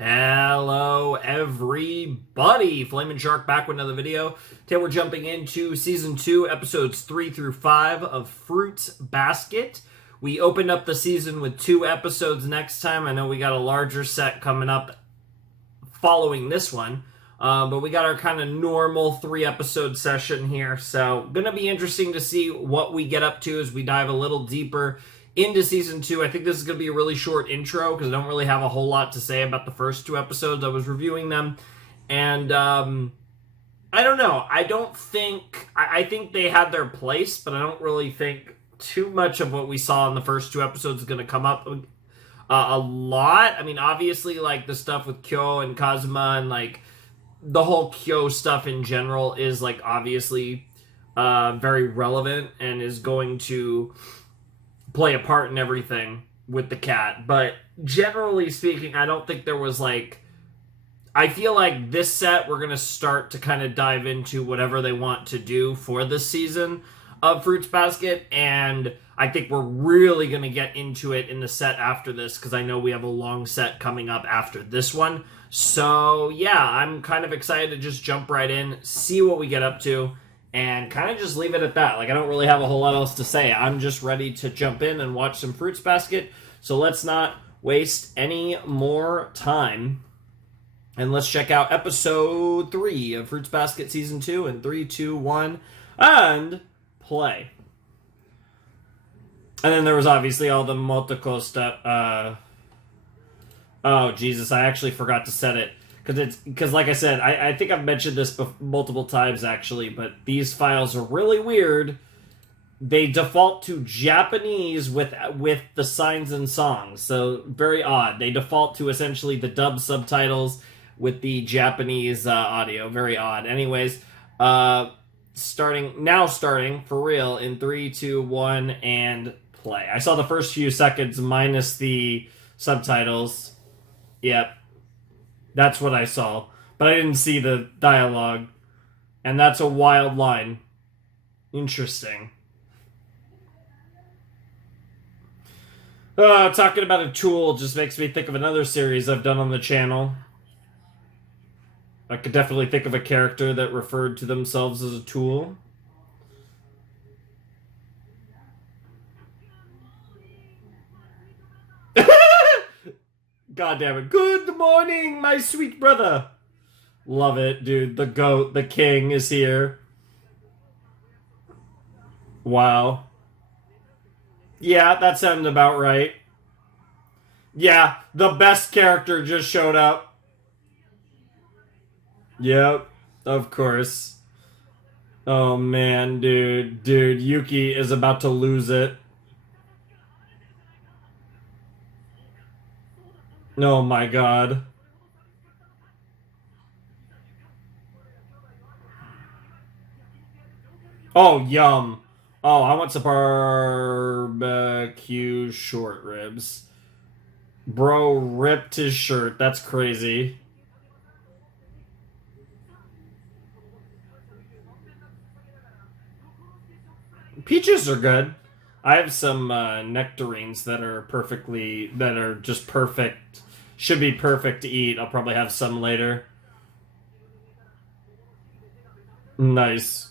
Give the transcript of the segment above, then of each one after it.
Hello everybody, Flamin' Shark back with another video. Today we're jumping into Season 2, Episodes 3 through 5 of Fruits Basket. We opened up the season with 2 episodes next time. I know we got a larger set coming up following this one. But we got our kind of normal 3-episode session here. So, gonna be interesting to see what we get up to as we dive a little deeper into Season 2. I think this is going to be a really short intro because I don't really have a whole lot to say about the first 2 episodes. I was reviewing them, and I don't know. I think they had their place, but I don't really think too much of what we saw in the first 2 episodes is going to come up a lot. I mean, obviously, like, the stuff with Kyo and Kazuma and, like, the whole Kyo stuff in general is, like, obviously very relevant and is going to play a part in everything with the cat. But generally speaking, I don't think there was, like... I feel like this set, we're going to start to kind of dive into whatever they want to do for this season of Fruits Basket, and I think we're really going to get into it in the set after this, because I know we have a long set coming up after this one. So, yeah, I'm kind of excited to just jump right in, see what we get up to, and kind of just leave it at that. Like, I don't really have a whole lot else to say. I'm just ready to jump in and watch some Fruits Basket. So let's not waste any more time. And let's check out episode 3 of Fruits Basket Season 2 in 3, 2, 1, and play. And then there was obviously all the Motoko stuff. Oh, Jesus, I actually forgot to set it. Because, like I said, I think I've mentioned this multiple times, actually, but these files are really weird. They default to Japanese with the signs and songs, so very odd. They default to essentially the dub subtitles with the Japanese audio. Very odd. Anyways, starting for real in 3, 2, 1, and play. I saw the first few seconds minus the subtitles. Yep. That's what I saw. But I didn't see the dialogue. And that's a wild line. Interesting. Talking about a tool just makes me think of another series I've done on the channel. I could definitely think of a character that referred to themselves as a tool. God damn it. Good morning, my sweet brother. Love it, dude. The goat, the king is here. Wow. Yeah, that sounds about right. Yeah, the best character just showed up. Yep, of course. Oh man, dude. Dude, Yuki is about to lose it. Oh my god. Oh, yum. Oh, I want some barbecue short ribs. Bro ripped his shirt. That's crazy. Peaches are good. I have some nectarines that are just perfect. Should be perfect to eat. I'll probably have some later. Nice.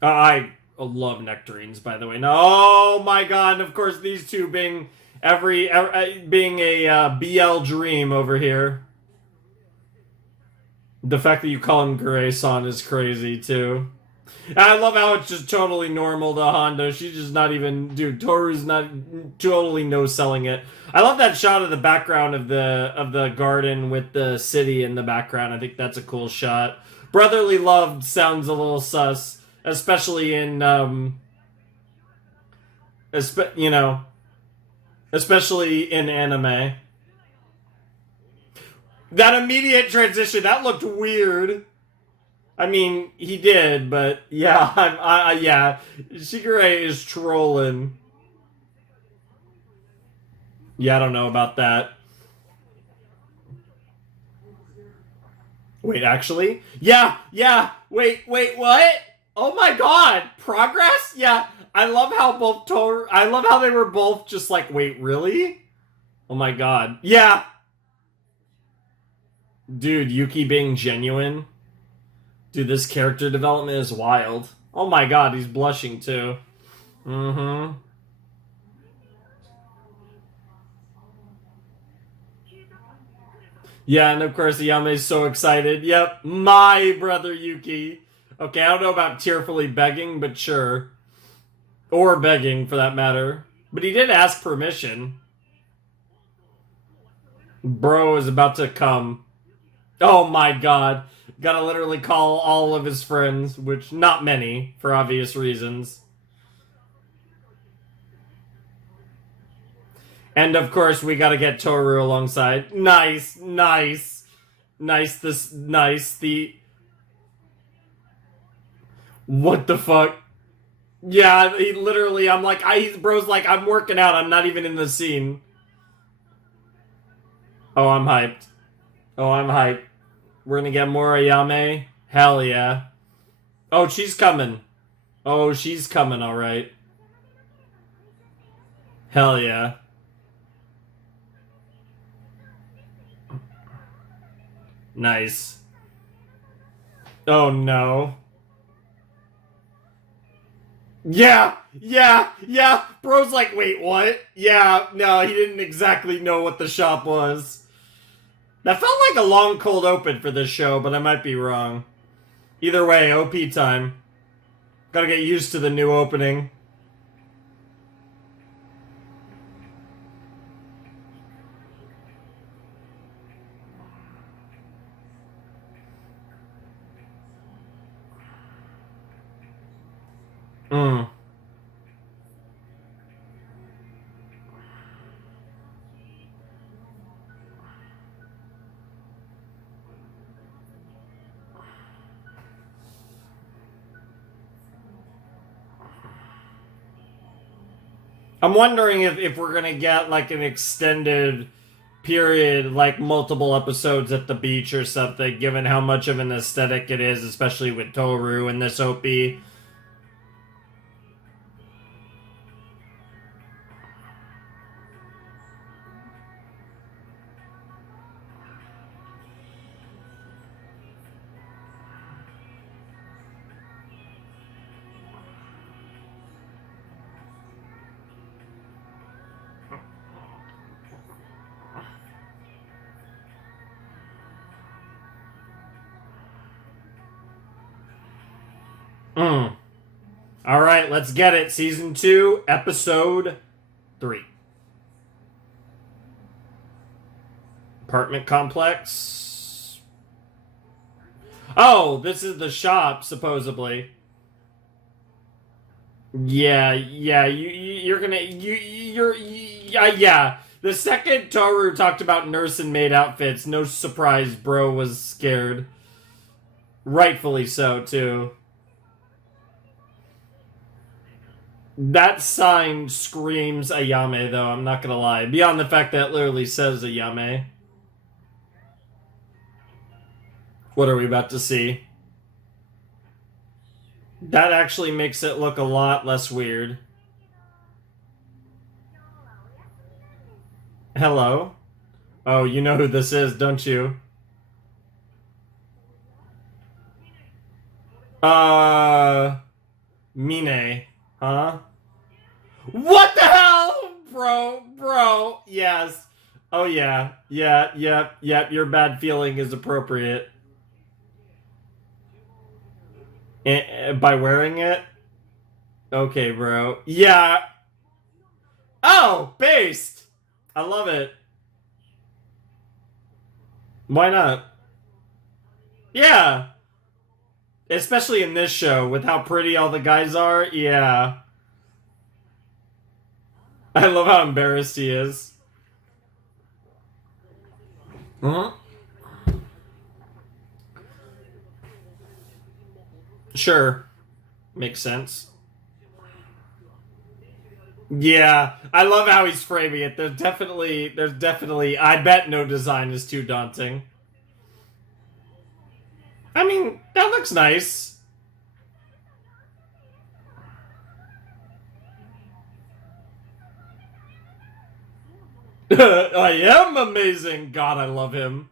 I love nectarines, by the way. No, oh my god! And of course, these two being being a BL dream over here. The fact that you call him Gray-san is crazy too. I love how it's just totally normal to Honda. She's just not even... Dude, Toru's not... Totally no-selling it. I love that shot of the background of the garden with the city in the background. I think that's a cool shot. Brotherly love sounds a little sus. Especially in, especially in anime. That immediate transition, that looked weird. I mean, he did, but yeah, yeah. Shigure is trolling. Yeah, I don't know about that. Wait, actually? Yeah, wait, what? Oh my god, progress? Yeah, I love how I love how they were both just like, wait, really? Oh my god. Yeah, Dude, Yuki being genuine. Dude, this character development is wild. Oh my god, he's blushing too. Mm-hmm. Yeah, and of course Ayame's so excited. Yep, my brother Yuki. Okay, I don't know about tearfully begging, but sure. Or begging, for that matter. But he did ask permission. Bro is about to come. Oh my god. Gotta literally call all of his friends, which not many, for obvious reasons. And of course, we gotta get Tororo alongside. Nice, nice. Nice, What the fuck? Yeah, he literally, I'm like, bro's like, I'm working out, I'm not even in the scene. Oh, I'm hyped. Oh, I'm hyped. We're gonna get more Ayame? Hell yeah. Oh, she's coming. Oh, she's coming, alright. Hell yeah. Nice. Oh no. Yeah! Bro's like, wait, what? Yeah, no, he didn't exactly know what the shop was. That felt like a long cold open for this show, but I might be wrong. Either way, OP time. Gotta get used to the new opening. I'm wondering if we're gonna get like an extended period, like multiple episodes at the beach or something, given how much of an aesthetic it is, especially with Toru and this OP. Alright, let's get it. Season 2, Episode 3. Apartment complex. Oh, this is the shop, supposedly. Yeah, you're gonna, yeah. The second Toru talked about nurse and maid outfits, no surprise, bro was scared. Rightfully so, too. That sign screams Ayame, though, I'm not gonna lie. Beyond the fact that it literally says Ayame. What are we about to see? That actually makes it look a lot less weird. Hello? Oh, you know who this is, don't you? Mine. Huh? What the hell? Bro, yes. Oh yeah, yep, your bad feeling is appropriate. By wearing it? Okay, bro. Yeah. Oh, based! I love it. Why not? Yeah. Especially in this show, with how pretty all the guys are, yeah. I love how embarrassed he is. Huh? Sure. Makes sense. Yeah, I love how he's framing it. There's definitely, I bet no design is too daunting. I mean, that looks nice. I am amazing. God, I love him.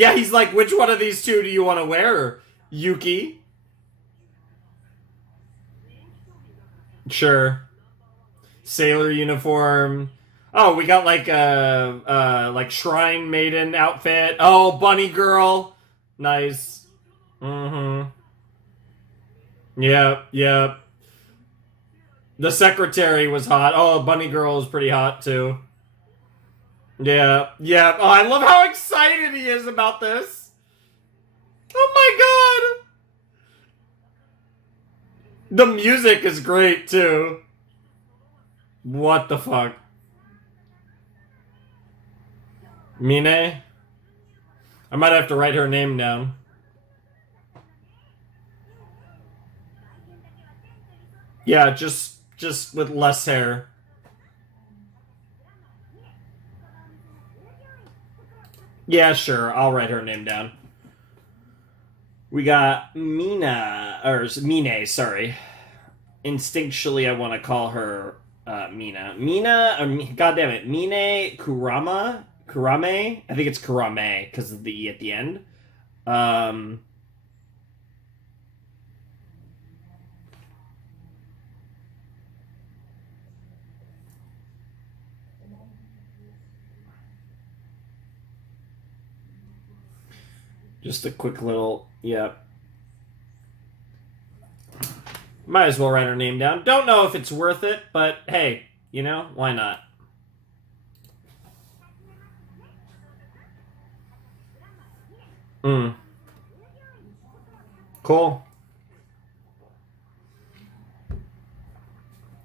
Yeah, he's like, which one of these two do you want to wear, Yuki? Sure. Sailor uniform. Oh, we got like a like shrine maiden outfit. Oh, bunny girl. Nice. Mm-hmm. Yep, yep. The secretary was hot. Oh, bunny girl is pretty hot too. Yeah, yeah. Oh, I love how excited he is about this. Oh my god. The music is great too. What the fuck? Mine? I might have to write her name down. Yeah, just with less hair. Yeah, sure. I'll write her name down. We got Mina, or Mine, sorry. Instinctually, I want to call her Mina. Mina, God damn it, Mine Kurama? Kurame? I think it's Kurame because of the E at the end. Just a quick little, yep. Might as well write her name down. Don't know if it's worth it, but hey, you know, why not? Cool.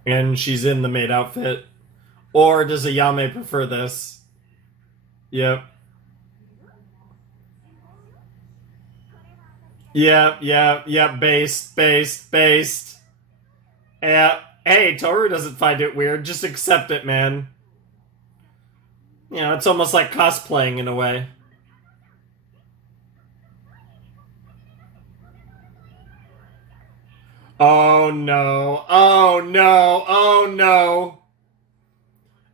And she's in the maid outfit. Or does Ayame prefer this? Yep. Yep, based. Yeah. Hey, Toru doesn't find it weird. Just accept it, man. You know, it's almost like cosplaying in a way. Oh no. Oh no. Oh no.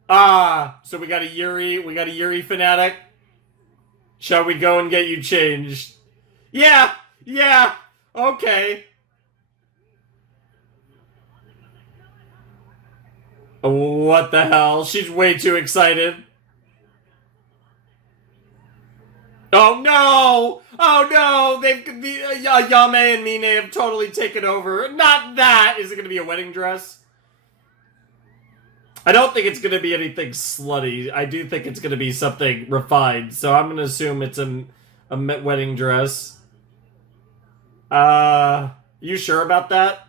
Ah, so we got a Yuri fanatic. Shall we go and get you changed? Yeah, okay. What the hell? She's way too excited. Oh no! Oh no! Ayame and Mine have totally taken over. Not that! Is it going to be a wedding dress? I don't think it's going to be anything slutty. I do think it's going to be something refined. So I'm going to assume it's a wedding dress. You sure about that?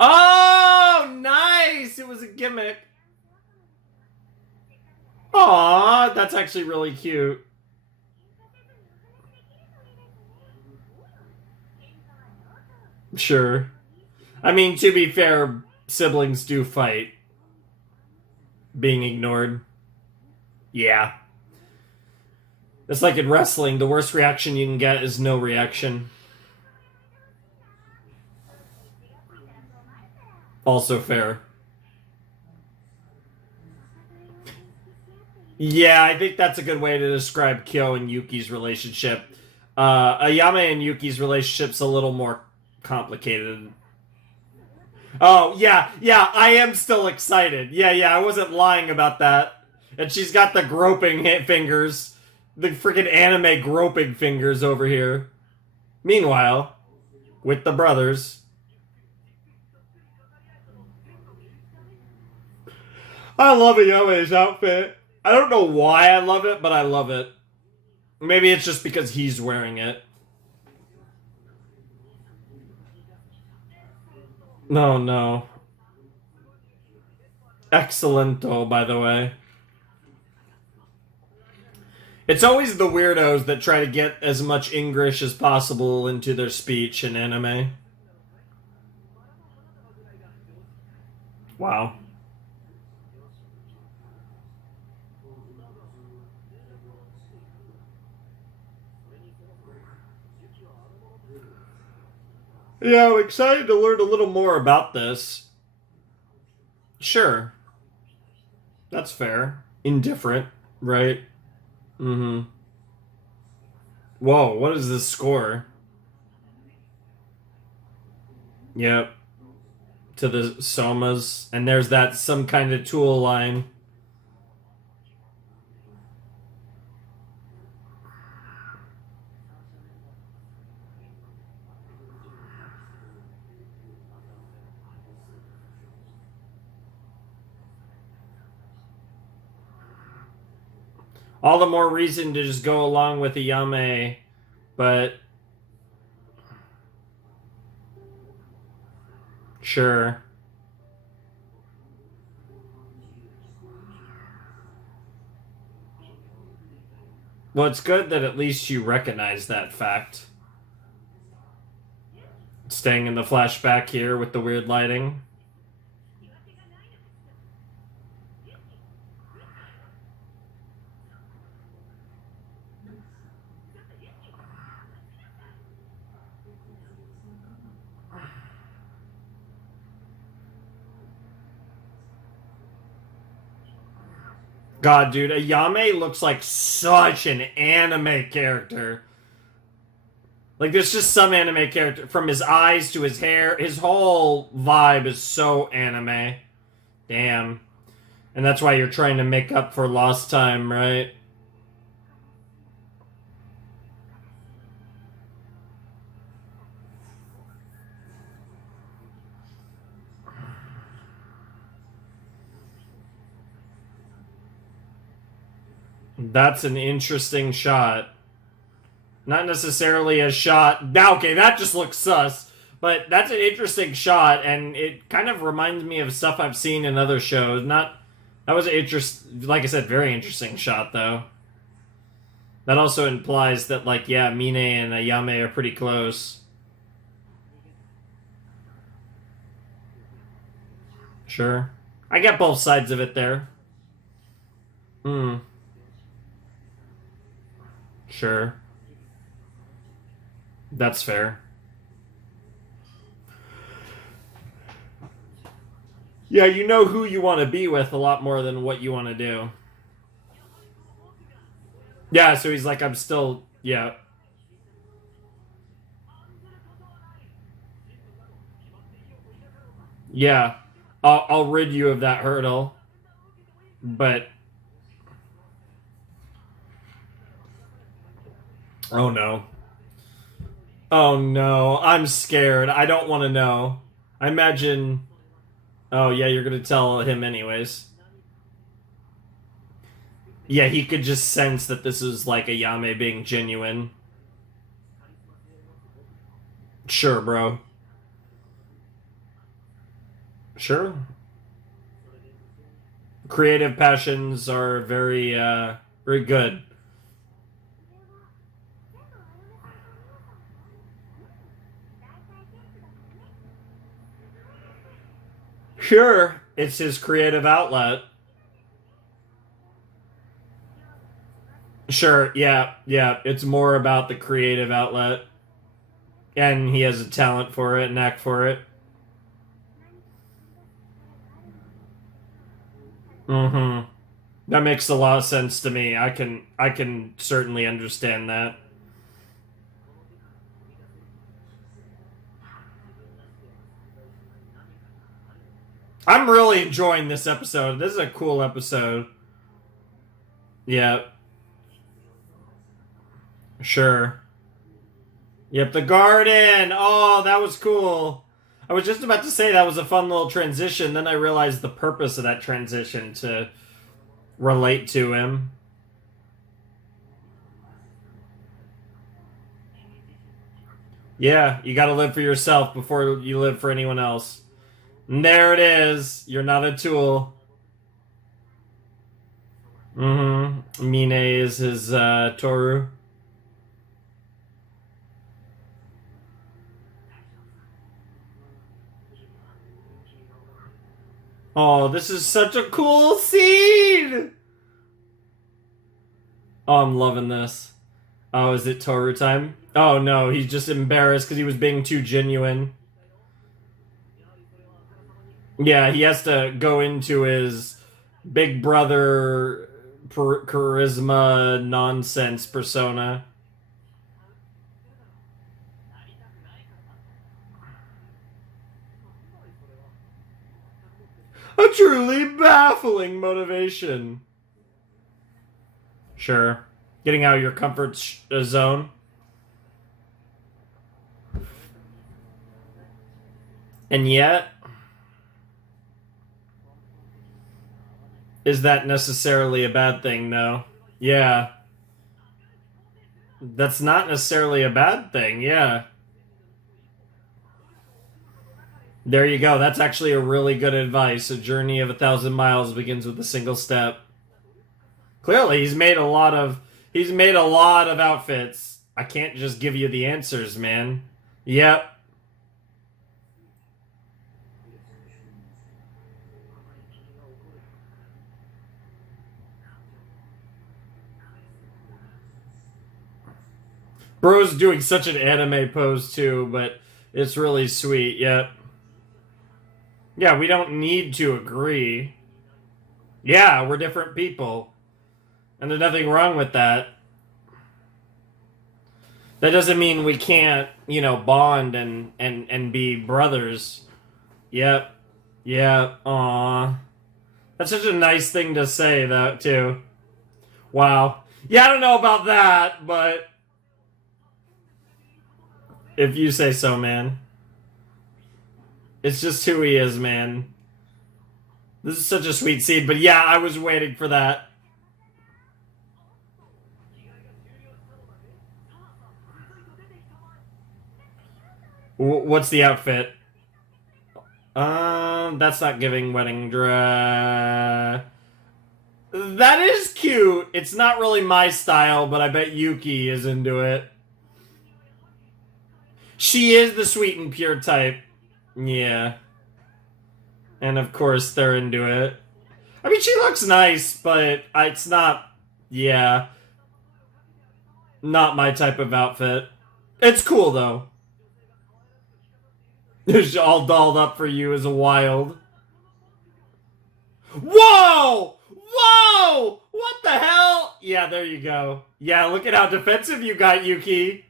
Oh, nice! It was a gimmick. Aw, that's actually really cute. Sure. I mean, to be fair, siblings do fight. Being ignored. Yeah. It's like in wrestling, the worst reaction you can get is no reaction. Also fair. Yeah, I think that's a good way to describe Kyo and Yuki's relationship. Ayame and Yuki's relationship's a little more complicated. Oh, yeah, I am still excited. Yeah, I wasn't lying about that. And she's got the groping fingers. The freaking anime groping fingers over here. Meanwhile, with the brothers. I love Ayame's outfit. I don't know why I love it, but I love it. Maybe it's just because he's wearing it. No. Excellento, by the way. It's always the weirdos that try to get as much English as possible into their speech in anime. Wow. Yeah, I'm excited to learn a little more about this. Sure. That's fair. Indifferent. Right? Mm-hmm. Whoa, what is this score? Yep. To the Somas. And there's that some kind of tool line. All the more reason to just go along with Ayame, but sure. Well, it's good that at least you recognize that fact. Staying in the flashback here with the weird lighting. God, dude, Ayame looks like such an anime character. Like, there's just some anime character. From his eyes to his hair, his whole vibe is so anime. Damn. And that's why you're trying to make up for lost time, right? That's an interesting shot. Not necessarily a shot. Now, okay, that just looks sus. But that's an interesting shot, and it kind of reminds me of stuff I've seen in other shows. That was an like I said, very interesting shot, though. That also implies that, like, yeah, Mine and Ayame are pretty close. Sure. I get both sides of it there. Hmm. Sure. That's fair. Yeah, you know who you want to be with a lot more than what you want to do. Yeah, so he's like, I'm still, yeah. Yeah. I'll rid you of that hurdle. But, oh no. Oh no, I'm scared. I don't want to know. I imagine. Oh yeah, you're gonna tell him anyways. Yeah, he could just sense that this is like Ayame being genuine. Sure, bro. Sure. Creative passions are very good. Sure, it's his creative outlet. Sure, yeah, yeah, it's more about the creative outlet. And he has a talent for it, knack for it. Mm-hmm. That makes a lot of sense to me. I can certainly understand that. I'm really enjoying this episode. This is a cool episode. Yeah, sure. Yep, the garden. Oh, that was cool. I was just about to say that was a fun little transition, then I realized the purpose of that transition to relate to him. Yeah, you gotta live for yourself before you live for anyone else. And there it is. You're not a tool. Mm-hmm. Mine is his Toru. Oh, this is such a cool scene! Oh, I'm loving this. Oh, is it Toru time? Oh no, he's just embarrassed because he was being too genuine. Yeah, he has to go into his big brother charisma nonsense persona. A truly baffling motivation. Sure. Getting out of your comfort zone. And yet, is that necessarily a bad thing, though? Yeah. That's not necessarily a bad thing, yeah. There you go. That's actually a really good advice. A journey of 1,000 miles begins with a single step. Clearly, he's made a lot of outfits. I can't just give you the answers, man. Yep. Bro's doing such an anime pose too, but it's really sweet. Yep. Yeah, we don't need to agree. Yeah, we're different people. And there's nothing wrong with that. That doesn't mean we can't, bond and be brothers. Yep. Yeah. Aw. That's such a nice thing to say, though, too. Wow. Yeah, I don't know about that, but if you say so, man. It's just who he is, man. This is such a sweet scene, but yeah, I was waiting for that. What's the outfit? That's not giving wedding dress. That is cute. It's not really my style, but I bet Yuki is into it. She is the sweet and pure type. Yeah. And of course they're into it. I mean, she looks nice, but it's not, yeah, not my type of outfit. It's cool, though. All dolled up for you is a wild. Whoa! Whoa! What the hell? Yeah, there you go. Yeah, look at how defensive you got, Yuki.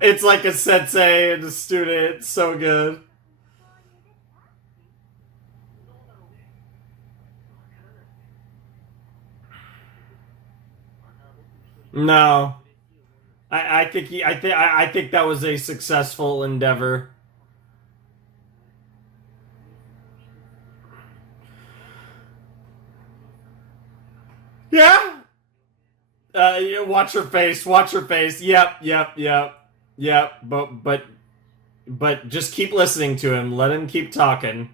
It's like a sensei and a student. It's so good. No. I think that was a successful endeavor. Yeah. Watch her face. Watch her face. Yep. But just keep listening to him. Let him keep talking.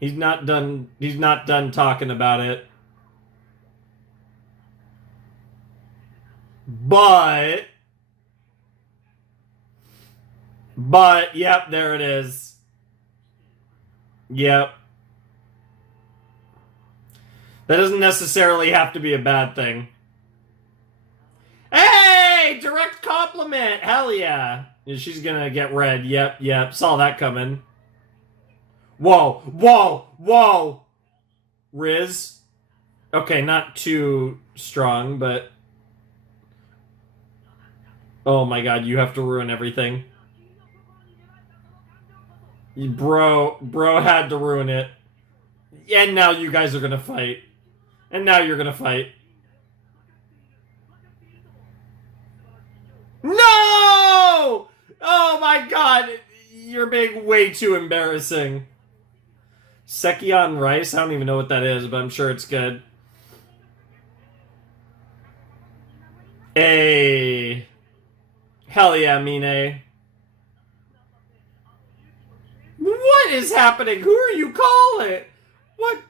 He's not done. He's not done talking about it. But, yep, there it is. Yep. That doesn't necessarily have to be a bad thing. Hey! Direct compliment! Hell yeah. She's gonna get red. Yep. Saw that coming. Whoa! Riz. Okay, not too strong, but... Oh my god, you have to ruin everything. Bro had to ruin it. And now you guys are gonna fight. And now you're gonna fight. No! Oh my god! You're being way too embarrassing. Sekion rice? I don't even know what that is, but I'm sure it's good. Hey. Hell yeah, Mine. What is happening? Who are you calling? What,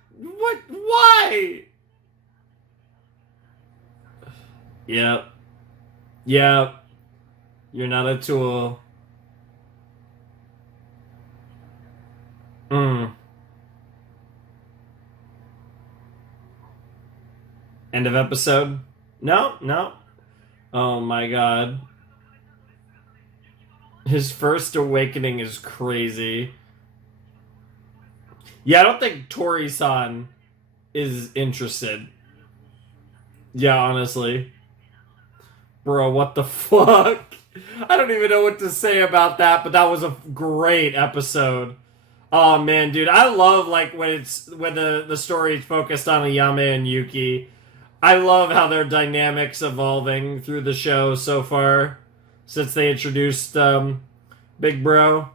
why? Yep. You're not a tool. End of episode? No. Oh my god. His first awakening is crazy. Yeah, I don't think Tori-san is interested. Yeah, honestly. Bro, what the fuck? I don't even know what to say about that, but that was a great episode. Oh man, dude, I love like when the story is focused on Ayame and Yuki. I love how their dynamics evolving through the show so far since they introduced Big Bro.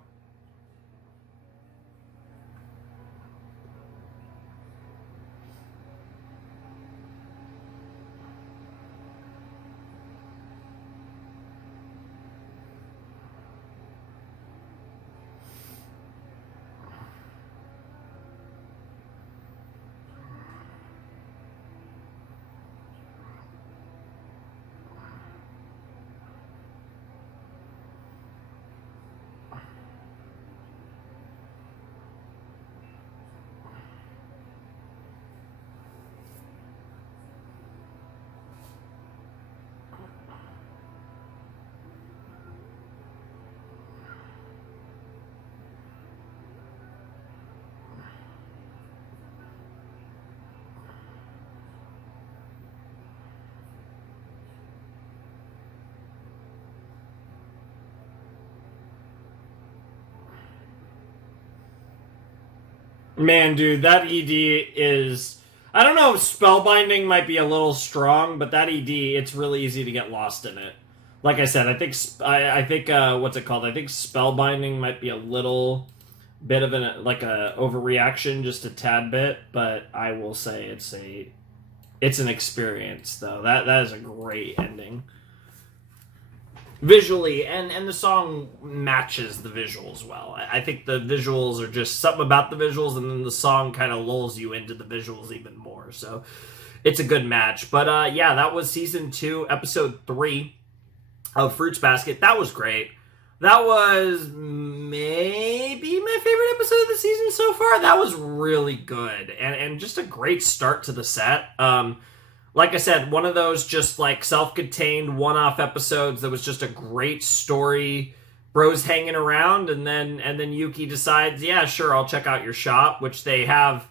Man, dude, that ED is. I don't know if spellbinding might be a little strong, but that ED, it's really easy to get lost in it. Like I said, I think what's it called? I think spellbinding might be a little bit of an like a overreaction, just a tad bit. But I will say it's an experience though. That is a great ending visually, and the song matches the visuals well. I think the visuals are just something about the visuals, and then the song kind of lulls you into the visuals even more. So it's a good match. But yeah, that was season 2, episode 3 of Fruits Basket. That was great. That was maybe my favorite episode of the season so far. That was really good, and just a great start to the set. Like I said, one of those just like self-contained one-off episodes that was just a great story. Bro's hanging around, and then Yuki decides, yeah, sure, I'll check out your shop, which they have,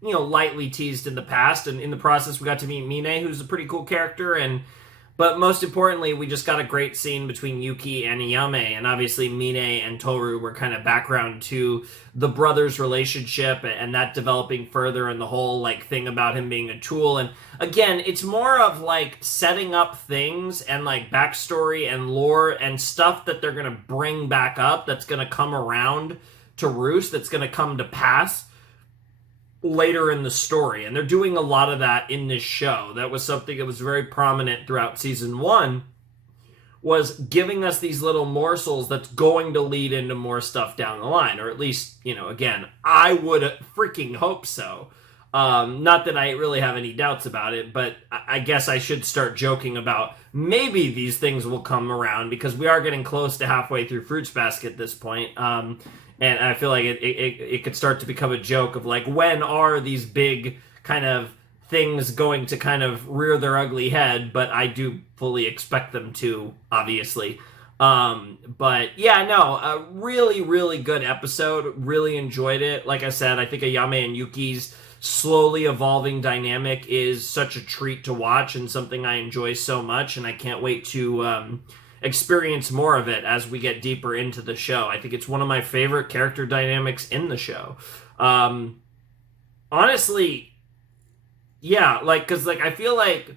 lightly teased in the past. And in the process, we got to meet Mine, who's a pretty cool character, but most importantly, we just got a great scene between Yuki and Ayame, and obviously Mine and Toru were kind of background to the brothers' relationship and that developing further, and the whole like thing about him being a tool. And again, it's more of like setting up things and like backstory and lore and stuff that they're gonna bring back up that's gonna come around to roost, that's gonna come to pass later in the story. And they're doing a lot of that in this show. That was something that was very prominent throughout season 1, was giving us these little morsels that's going to lead into more stuff down the line. Or at least, again, I would freaking hope so. Not that I really have any doubts about it, but I guess I should start joking about maybe these things will come around, because we are getting close to halfway through Fruits Basket at this point. And I feel like it could start to become a joke of like, when are these big kind of things going to kind of rear their ugly head? But I do fully expect them to, obviously. But yeah, no, a really, really good episode. Really enjoyed it. Like I said, I think Ayame and Yuki's slowly evolving dynamic is such a treat to watch, and something I enjoy so much, and I can't wait to experience more of it as we get deeper into the show. I think it's one of my favorite character dynamics in the show. Honestly, yeah, because I feel like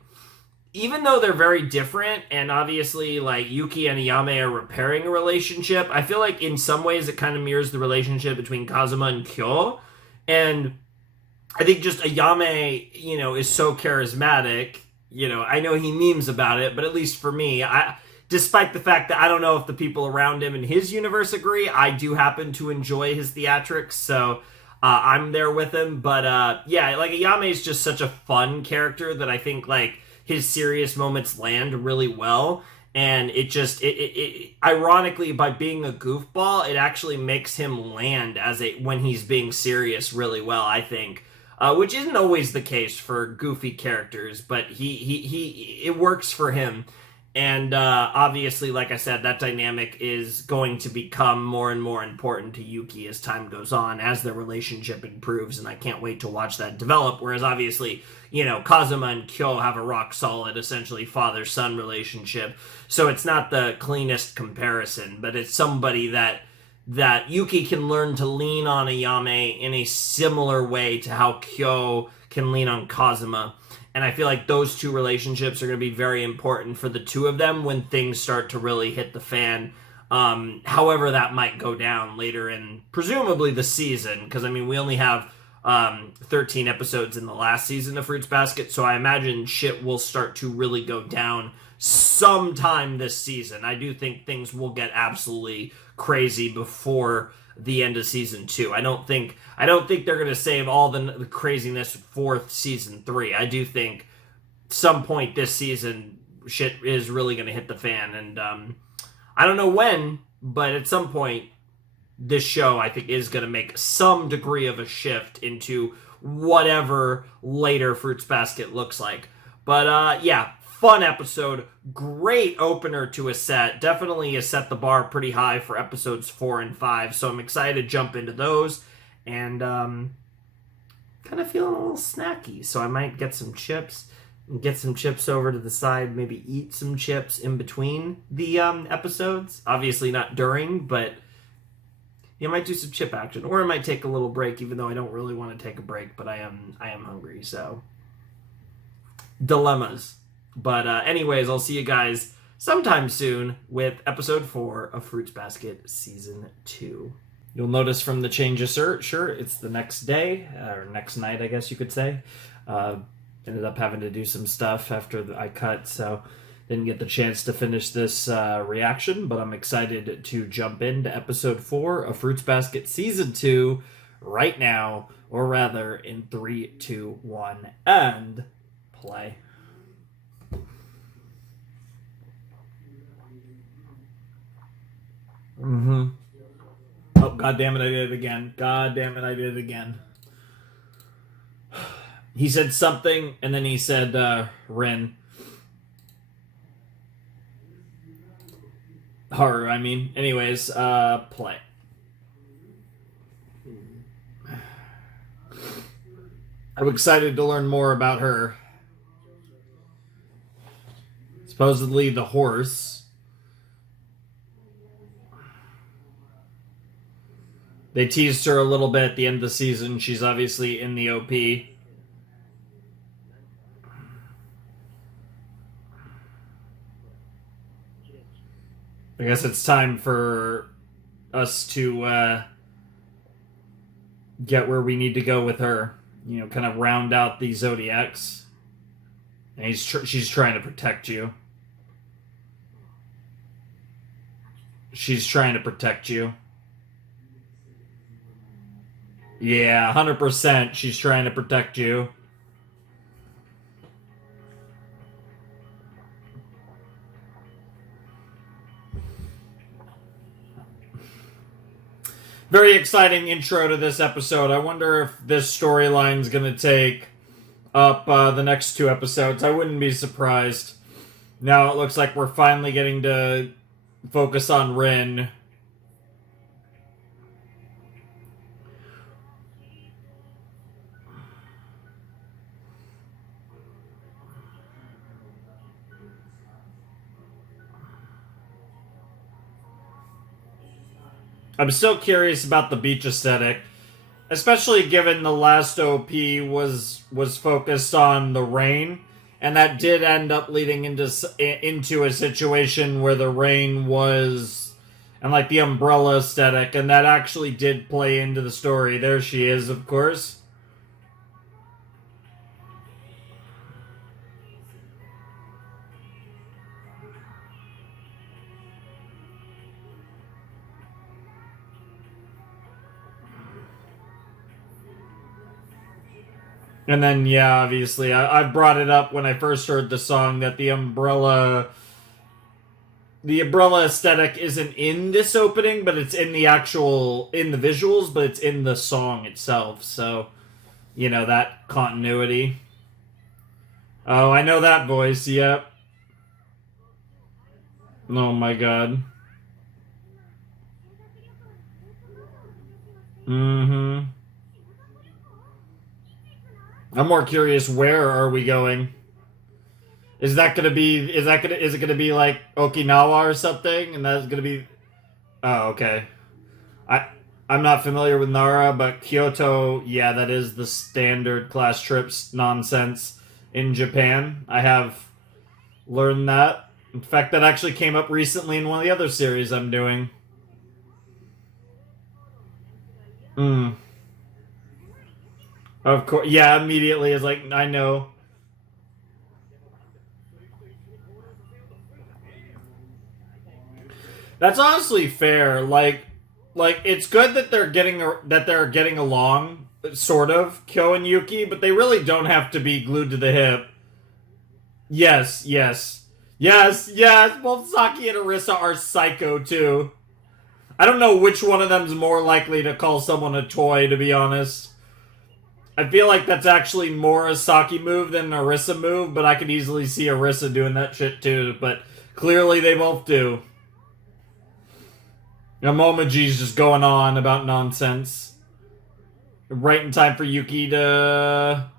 even though they're very different, and obviously like Yuki and Ayame are repairing a relationship, I feel like in some ways it kind of mirrors the relationship between Kazuma and Kyo. And I think just Ayame, is so charismatic. I know he memes about it, but at least for me, despite the fact that I don't know if the people around him in his universe agree, I do happen to enjoy his theatrics, so I'm there with him. But yeah, like Ayame is just such a fun character that I think like his serious moments land really well. And it ironically, by being a goofball, it actually makes him land when he's being serious really well, I think. Which isn't always the case for goofy characters, but it works for him. And obviously, like I said, that dynamic is going to become more and more important to Yuki as time goes on, as their relationship improves, and I can't wait to watch that develop. Whereas obviously, Kazuma and Kyo have a rock solid, essentially father-son relationship, so it's not the cleanest comparison, but it's somebody that Yuki can learn to lean on Ayame in a similar way to how Kyo can lean on Kazuma. And I feel like those two relationships are going to be very important for the two of them when things start to really hit the fan. However that might go down later in, presumably, the season. Because, we only have 13 episodes in the last season of Fruits Basket. So I imagine shit will start to really go down sometime this season. I do think things will get absolutely crazy before the end of season 2. I don't think they're going to save all the craziness for season 3. I do think some point this season shit is really going to hit the fan, and I don't know when, but at some point this show, I think, is going to make some degree of a shift into whatever later Fruits Basket looks like. But yeah, fun episode, great opener to a set. Definitely has set the bar pretty high for episodes 4 and 5, so I'm excited to jump into those. And kind of feeling a little snacky, so I might get some chips and get some chips over to the side, maybe eat some chips in between the episodes. Obviously not during, but I might do some chip action, or I might take a little break, even though I don't really want to take a break, but I am hungry, so dilemmas. But anyways, I'll see you guys sometime soon with episode 4 of Fruits Basket Season 2. You'll notice from the change of shirt, it's the next day, or next night, I guess you could say. Ended up having to do some stuff after I cut, so didn't get the chance to finish this reaction, but I'm excited to jump into episode 4 of Fruits Basket Season 2 right now, or rather in 3, 2, 1, and play. Oh, God damn it, I did it again. He said something, and then he said, Rin. Haru, Anyways, play. I'm excited to learn more about her. Supposedly the horse. They teased her a little bit at the end of the season. She's obviously in the OP. I guess it's time for us to get where we need to go with her. Kind of round out the Zodiacs. And she's trying to protect you. She's trying to protect you. Yeah, 100% she's trying to protect you. Very exciting intro to this episode. I wonder if this storyline's going to take up the next 2 episodes. I wouldn't be surprised. Now it looks like we're finally getting to focus on Rin. I'm still curious about the beach aesthetic, especially given the last OP was focused on the rain, and that did end up leading into a situation where the rain was, and like the umbrella aesthetic, and that actually did play into the story. There she is, of course. And then, yeah, obviously, I brought it up when I first heard the song that the umbrella aesthetic isn't in this opening, but it's in the visuals, but it's in the song itself. So, that continuity. Oh, I know that voice, yep. Oh my god. Mm-hmm. I'm more curious, where are we going? Is it gonna be like Okinawa or something? And that's gonna be... Oh, okay. I I'm not familiar with Nara, but Kyoto, yeah, that is the standard class trips nonsense in Japan. I have learned that. In fact, that actually came up recently in one of the other series I'm doing. Hmm. Of course, yeah, immediately is like, I know. That's honestly fair. Like it's good that they're getting along, sort of, Kyo and Yuki, but they really don't have to be glued to the hip. Yes, yes, yes, yes. Both Saki and Arisa are psycho too. I don't know which one of them's more likely to call someone a toy, to be honest. I feel like that's actually more a Saki move than an Arisa move, but I could easily see Arisa doing that shit too. But clearly they both do. Now Momoji's just going on about nonsense. Right in time for Yuki to...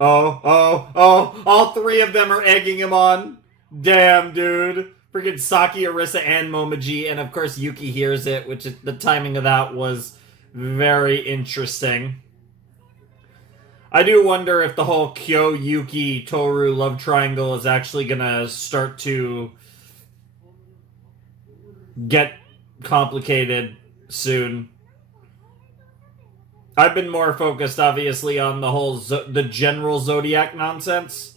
Oh, all three of them are egging him on. Damn, dude. Freaking Saki, Arisa, and Momoji, and of course Yuki hears it, which the timing of that was very interesting. I do wonder if the whole Kyo, Yuki, Toru love triangle is actually gonna start to get complicated soon. I've been more focused, obviously, on the whole the general Zodiac nonsense.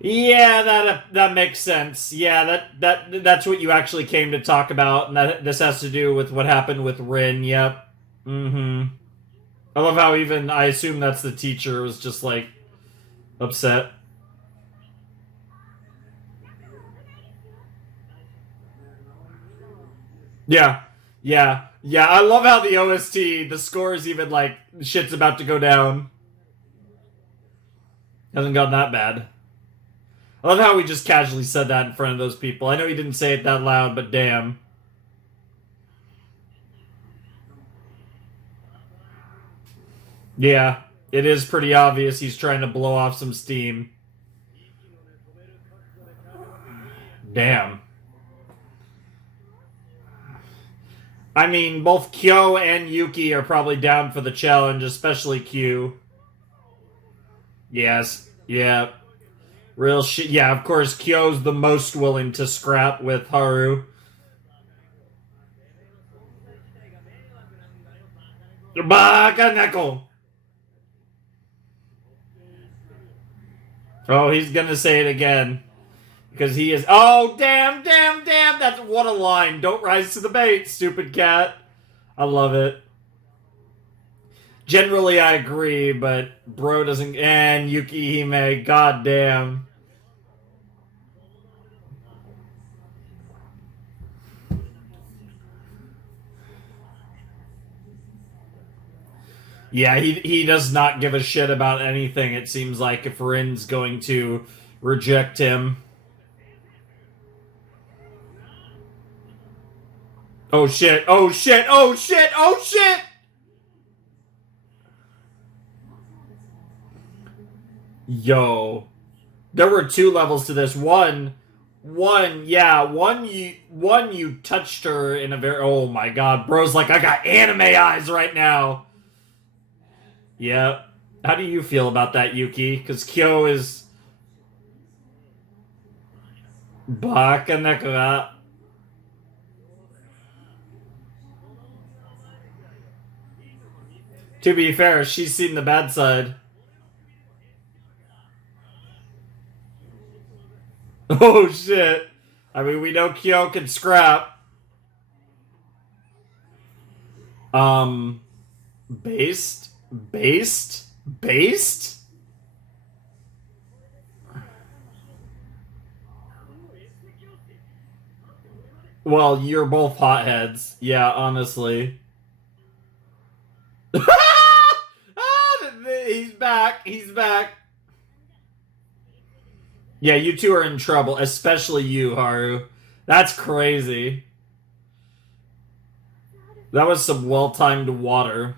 Yeah, that makes sense. Yeah, that's what you actually came to talk about, and that this has to do with what happened with Rin. Yep. Mm-hmm. I love how even I assume that's the teacher was just like upset. Yeah, yeah. I love how the OST, the score is even like shit's about to go down. Hasn't gotten that bad. I love how we just casually said that in front of those people. I know he didn't say it that loud, but damn. Yeah, it is pretty obvious he's trying to blow off some steam. Damn. I mean, both Kyo and Yuki are probably down for the challenge, especially Q. Yes, yeah. Real shit. Yeah, of course, Kyo's the most willing to scrap with Haru. Baka Neko! Oh, he's gonna say it again. Because he is... Oh, damn! That's what a line. Don't rise to the bait, stupid cat. I love it. Generally, I agree, but bro doesn't... And Yuki Hime, goddamn. Yeah, he does not give a shit about anything, it seems like, if Rin's going to reject him. Oh shit, oh shit, oh shit, oh shit! Yo. There were two levels to this. One you touched her in a very... Oh my god, bro's like, I got anime eyes right now. Yeah. How do you feel about that, Yuki? Because Kyo is... Baka Nekura. To be fair, she's seen the bad side. Oh shit. I mean, we know Kyo can scrap. Based? Based? Based? Well, you're both hotheads. Yeah, honestly. He's back. He's back. Yeah, you two are in trouble, especially you, Haru. That's crazy. That was some well-timed water.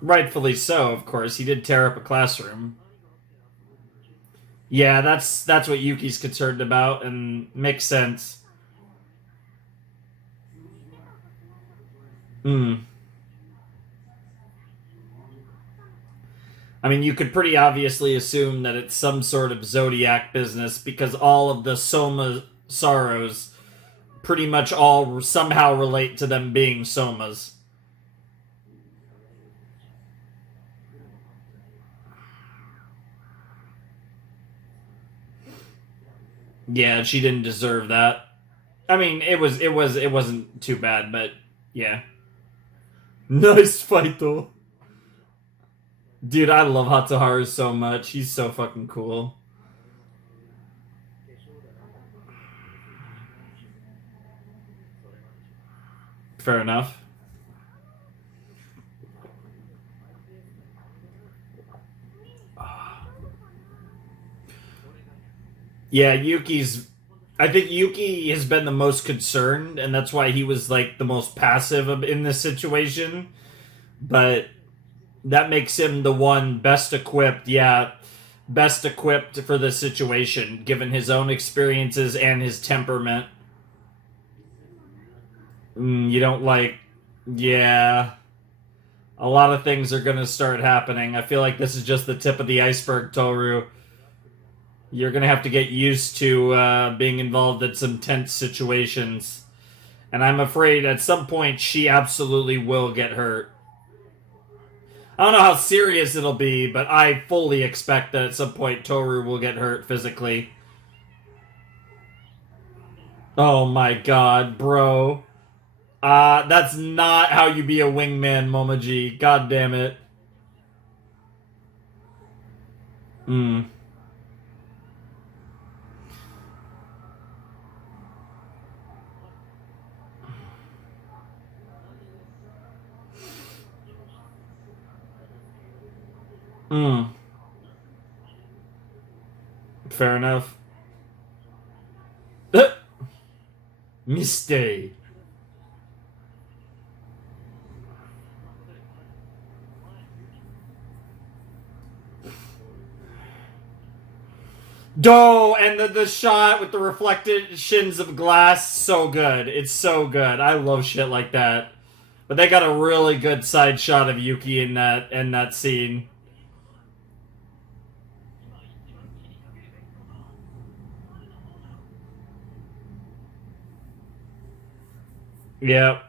Rightfully so, of course. He did tear up a classroom. Yeah, that's what Yuki's concerned about, and makes sense. Hmm. I mean, you could pretty obviously assume that it's some sort of zodiac business because all of the Soma sorrows pretty much all somehow relate to them being Somas. Yeah, she didn't deserve that. I mean, it wasn't too bad, but yeah. Nice fight though. Dude, I love Hatsuharu so much. He's so fucking cool. Fair enough. Yeah, Yuki's. I think Yuki has been the most concerned, and that's why he was like the most passive in this situation. But that makes him the one best equipped. Yeah, best equipped for the situation, given his own experiences and his temperament. You don't like. Yeah. A lot of things are going to start happening. I feel like this is just the tip of the iceberg, Toru. You're going to have to get used to being involved in some tense situations. And I'm afraid at some point she absolutely will get hurt. I don't know how serious it'll be, but I fully expect that at some point Toru will get hurt physically. Oh my god, bro. That's not how you be a wingman, Momoji. God damn it. Hmm. Hmm. Fair enough. Mistake. And the shot with the reflections of glass, so good. It's so good. I love shit like that. But they got a really good side shot of Yuki in that scene. Yep.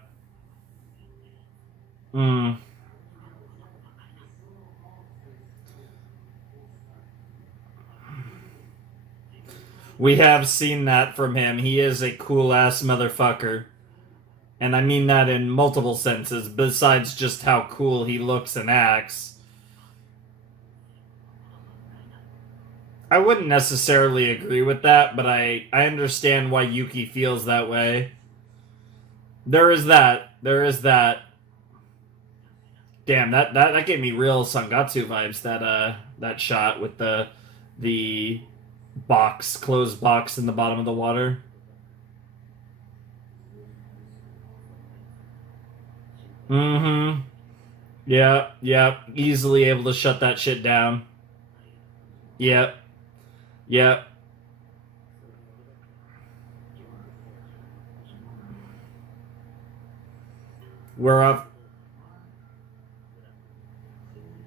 Hmm. We have seen that from him. He is a cool ass motherfucker. And I mean that in multiple senses, besides just how cool he looks and acts. I wouldn't necessarily agree with that, but I understand why Yuki feels that way. There is that. There is that. Damn, that gave me real Sangatsu vibes, that shot with the closed box in the bottom of the water. Mm-hmm. Yeah, yeah. Easily able to shut that shit down. Yep. Yep. We're up.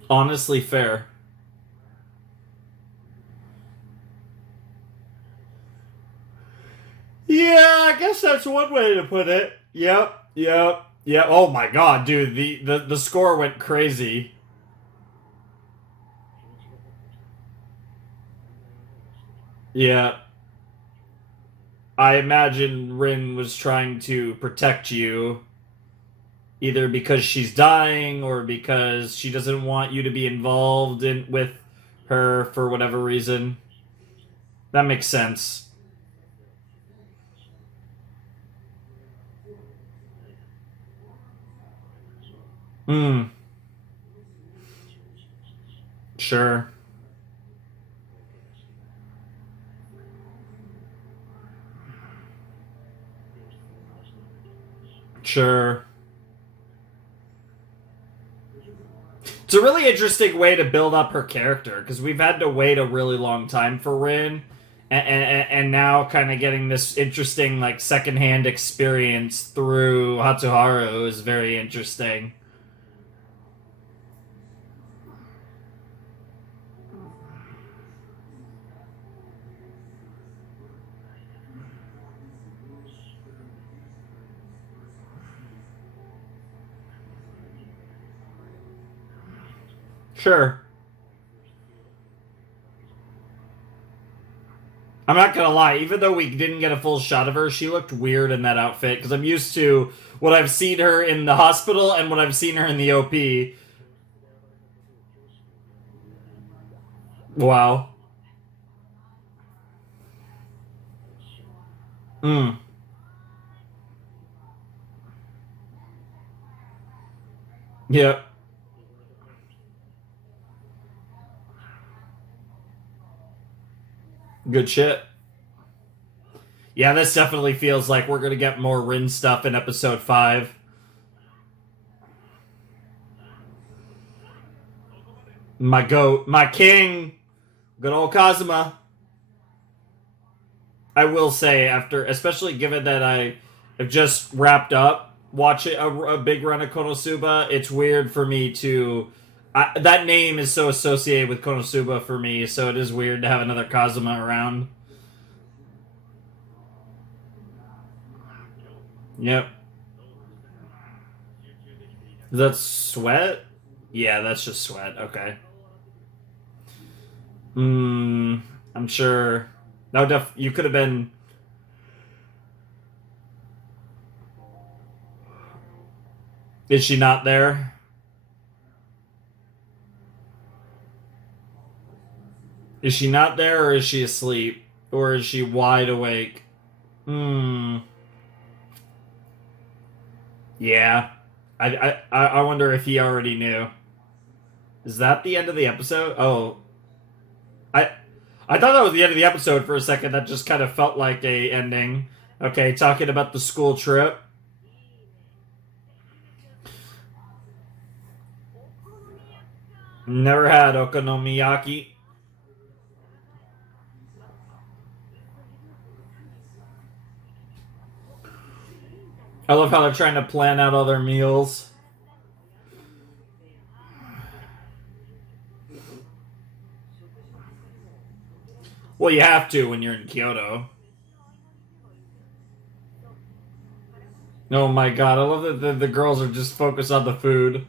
Honestly fair. Yeah, I guess that's one way to put it. Yep. Yep. Yeah. Oh my god, dude, the score went crazy. Yeah. I imagine Rin was trying to protect you either because she's dying or because she doesn't want you to be involved in with her for whatever reason. That makes sense. Hmm. Sure. Sure. It's a really interesting way to build up her character because we've had to wait a really long time for Rin, and now kind of getting this interesting like secondhand experience through Hatsuharu is very interesting. Sure. I'm not gonna lie, even though we didn't get a full shot of her, she looked weird in that outfit because I'm used to what I've seen her in the hospital and what I've seen her in the OP. Wow. Mm. Yep. Good shit. Yeah, this definitely feels like we're gonna get more Rin stuff in episode 5. My goat, my king, good old Kazuma. I will say, after, especially given that I have just wrapped up watching a big run of Konosuba, it's weird for me to. That name is so associated with Konosuba for me, so it is weird to have another Kazuma around. Yep. That's sweat? Yeah, that's just sweat. Okay. I'm sure. No, you could have been. Is she not there? Is she not there, or is she asleep? Or is she wide awake? Hmm. Yeah. I wonder if he already knew. Is that the end of the episode? Oh. I I thought that was the end of the episode for a second. That just kind of felt like a ending. Okay, talking about the school trip. Never had okonomiyaki. I love how they're trying to plan out all their meals. Well, you have to when you're in Kyoto. Oh my god, I love that the girls are just focused on the food.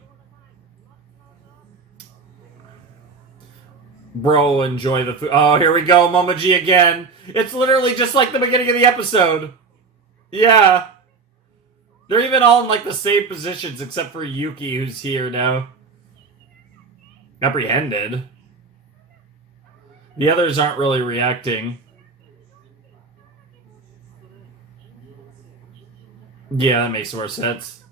Bro, enjoy the food. Oh, here we go, Momoji again. It's literally just like the beginning of the episode. Yeah. They're even all in like the same positions except for Yuki, who's here now. Apprehended. The others aren't really reacting. Yeah, that makes more sense.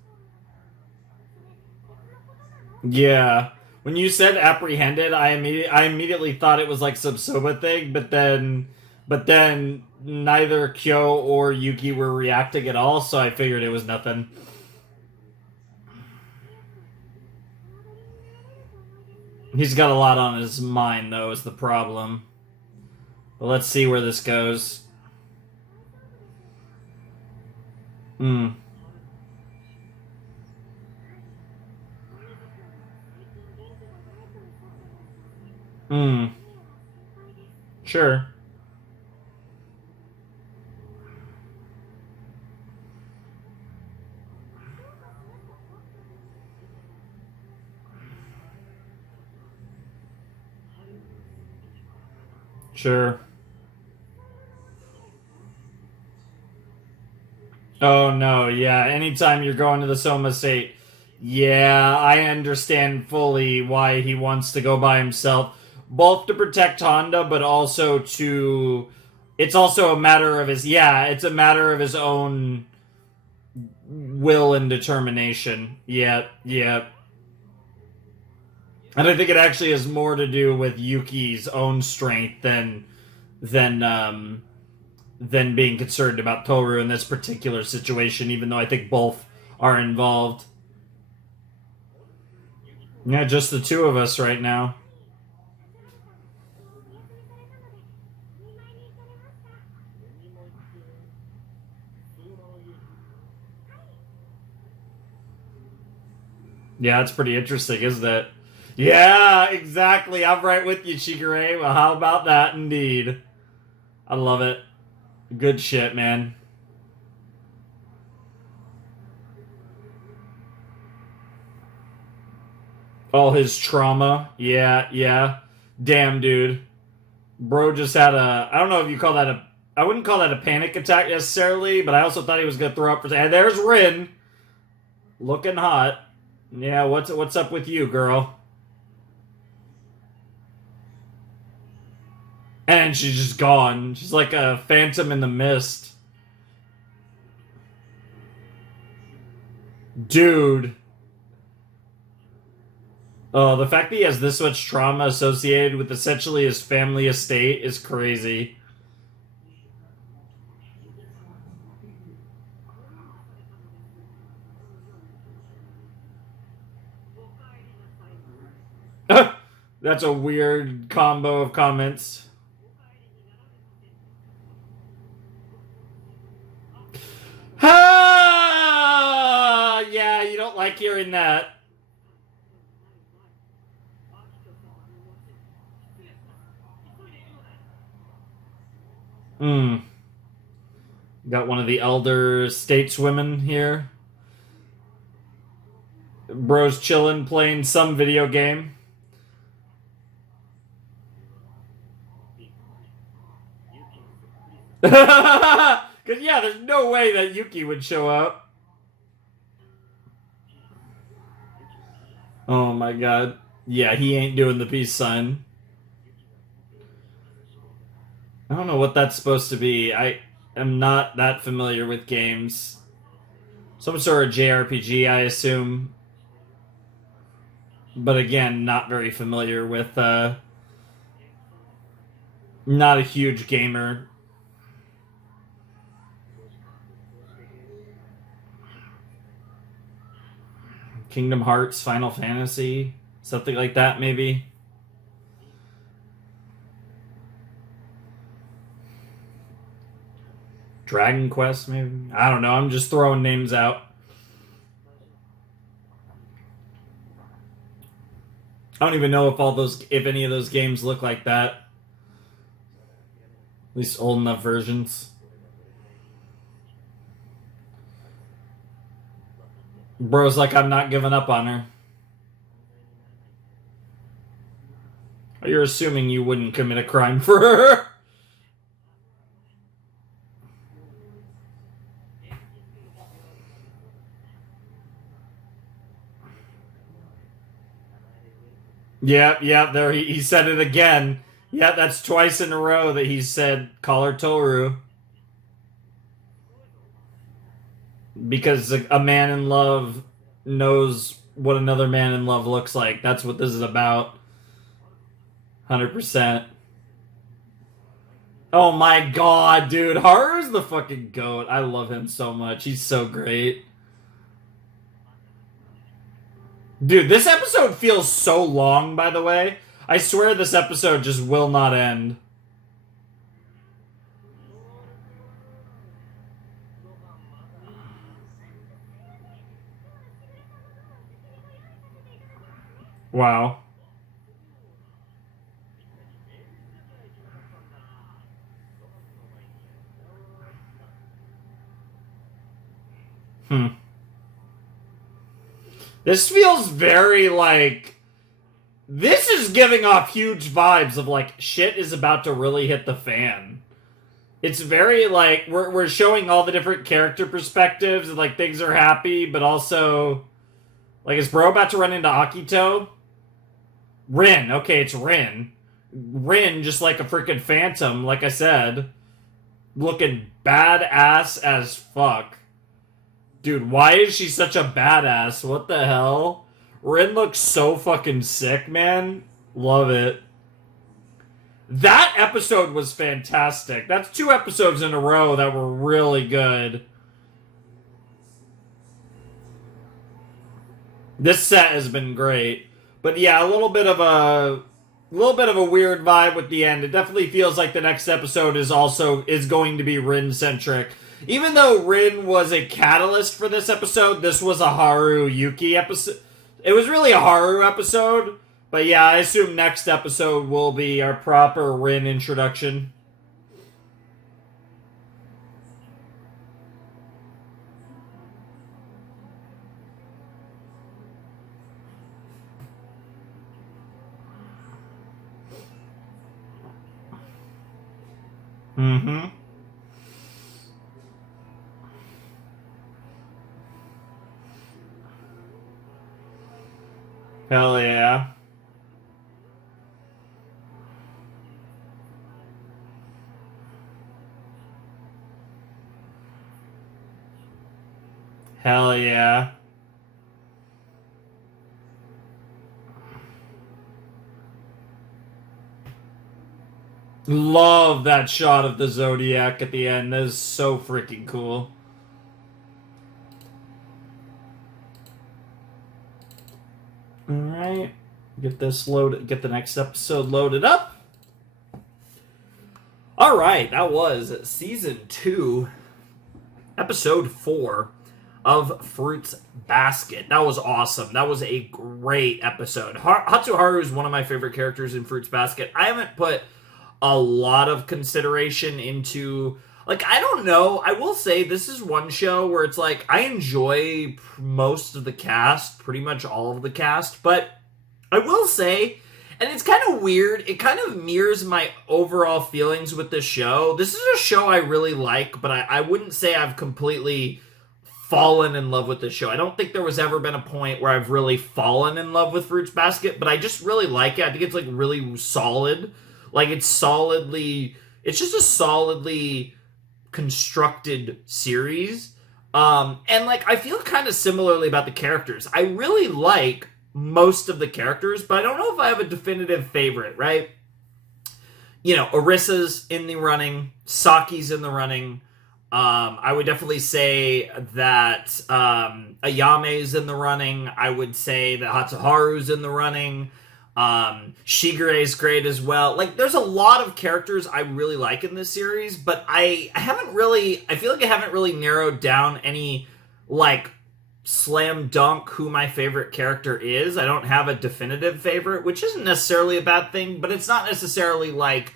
Yeah. When you said apprehended, I immediately thought it was like some Soba thing, but then neither Kyo or Yuki were reacting at all, so I figured it was nothing. He's got a lot on his mind, though, is the problem. But let's see where this goes. Hmm. Hmm. Sure. Sure. Oh no, yeah. Anytime you're going to the Soma State, yeah, I understand fully why he wants to go by himself, both to protect Honda, but also to. It's also a matter of his. Yeah, it's a matter of his own will and determination. Yeah, yeah. And I think it actually has more to do with Yuki's own strength than than being concerned about Toru in this particular situation, even though I think both are involved. Yeah, just the two of us right now. Yeah, it's pretty interesting, isn't it? Yeah, exactly. I'm right with you, Shigure. Well, how about that, indeed? I love it. Good shit, man. All his trauma. Yeah, yeah. Damn, dude. Bro just had a... I don't know if you call that a... I wouldn't call that a panic attack necessarily, but I also thought he was going to throw up for... And there's Rin. Looking hot. Yeah, what's up with you, girl? And she's just gone. She's like a phantom in the mist. Dude. Oh, the fact that he has this much trauma associated with essentially his family estate is crazy. That's a weird combo of comments. Ah! Yeah, you don't like hearing that. Got one of the elder stateswomen here. Bro's chilling, playing some video game. Because, yeah, there's no way that Yuki would show up. Oh my god. Yeah, he ain't doing the peace sign. I don't know what that's supposed to be. I am not that familiar with games. Some sort of JRPG, I assume. But again, not very familiar with, not a huge gamer. Kingdom Hearts, Final Fantasy, something like that, maybe. Dragon Quest, maybe? I don't know, I'm just throwing names out. I don't even know if any of those games look like that. At least old enough versions. Bro's like, I'm not giving up on her. You're assuming you wouldn't commit a crime for her. Yeah, there he said it again. Yeah, that's twice in a row that he said, call her Toru. Because a man in love knows what another man in love looks like. That's what this is about. 100%. Oh my god, dude. Haru's the fucking goat. I love him so much. He's so great. Dude, this episode feels so long, by the way. I swear this episode just will not end. Wow. This feels very like... This is giving off huge vibes of like, shit is about to really hit the fan. It's very like, we're showing all the different character perspectives and like things are happy, but also... Like, is Bro about to run into Akito? Rin. Okay, it's Rin. Rin, just like a freaking phantom, like I said. Looking badass as fuck. Dude, why is she such a badass? What the hell? Rin looks so fucking sick, man. Love it. That episode was fantastic. That's 2 episodes in a row that were really good. This set has been great. But yeah, a little bit of a weird vibe with the end. It definitely feels like the next episode is going to be Rin centric. Even though Rin was a catalyst for this episode, this was a Haru Yuki episode. It was really a Haru episode, but yeah, I assume next episode will be our proper Rin introduction. Mm-hmm. Hell yeah. Hell yeah. Love that shot of the Zodiac at the end. That is so freaking cool. Alright. Get the next episode loaded up. Alright, that was season 2, episode 4 of Fruits Basket. That was awesome. That was a great episode. Hatsuharu is one of my favorite characters in Fruits Basket. I haven't put a lot of consideration into, like, I don't know. I will say this is one show where it's like I enjoy most of the cast, pretty much all of the cast, but I will say, and it's kind of weird, it kind of mirrors my overall feelings with this show. This is a show I really like, but I wouldn't say I've completely fallen in love with this show. I don't think there was ever been a point where I've really fallen in love with Fruits Basket, but I just really like it. I think it's like really solid. Like it's just a solidly constructed series. And like I feel kind of similarly about the characters. I really like most of the characters, but I don't know if I have a definitive favorite, right? You know, Arisa's in the running, Saki's in the running. I would definitely say that Ayame's in the running. I would say that Hatsuharu's in the running. Shigure's great as well. Like, there's a lot of characters I really like in this series, but I feel like I haven't really narrowed down any, like, slam dunk who my favorite character is. I don't have a definitive favorite, which isn't necessarily a bad thing, but it's not necessarily like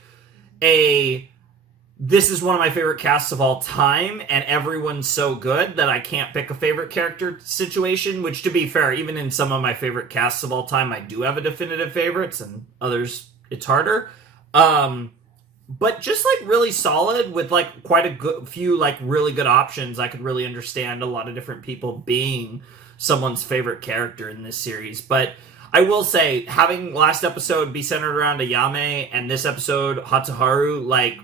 this is one of my favorite casts of all time, and everyone's so good that I can't pick a favorite character situation, which, to be fair, even in some of my favorite casts of all time, I do have a definitive favorites, and others, it's harder. But just, like, really solid with, like, quite a few, like, really good options. I could really understand a lot of different people being someone's favorite character in this series. But I will say, having last episode be centered around Ayame and this episode, Hatsuharu, like,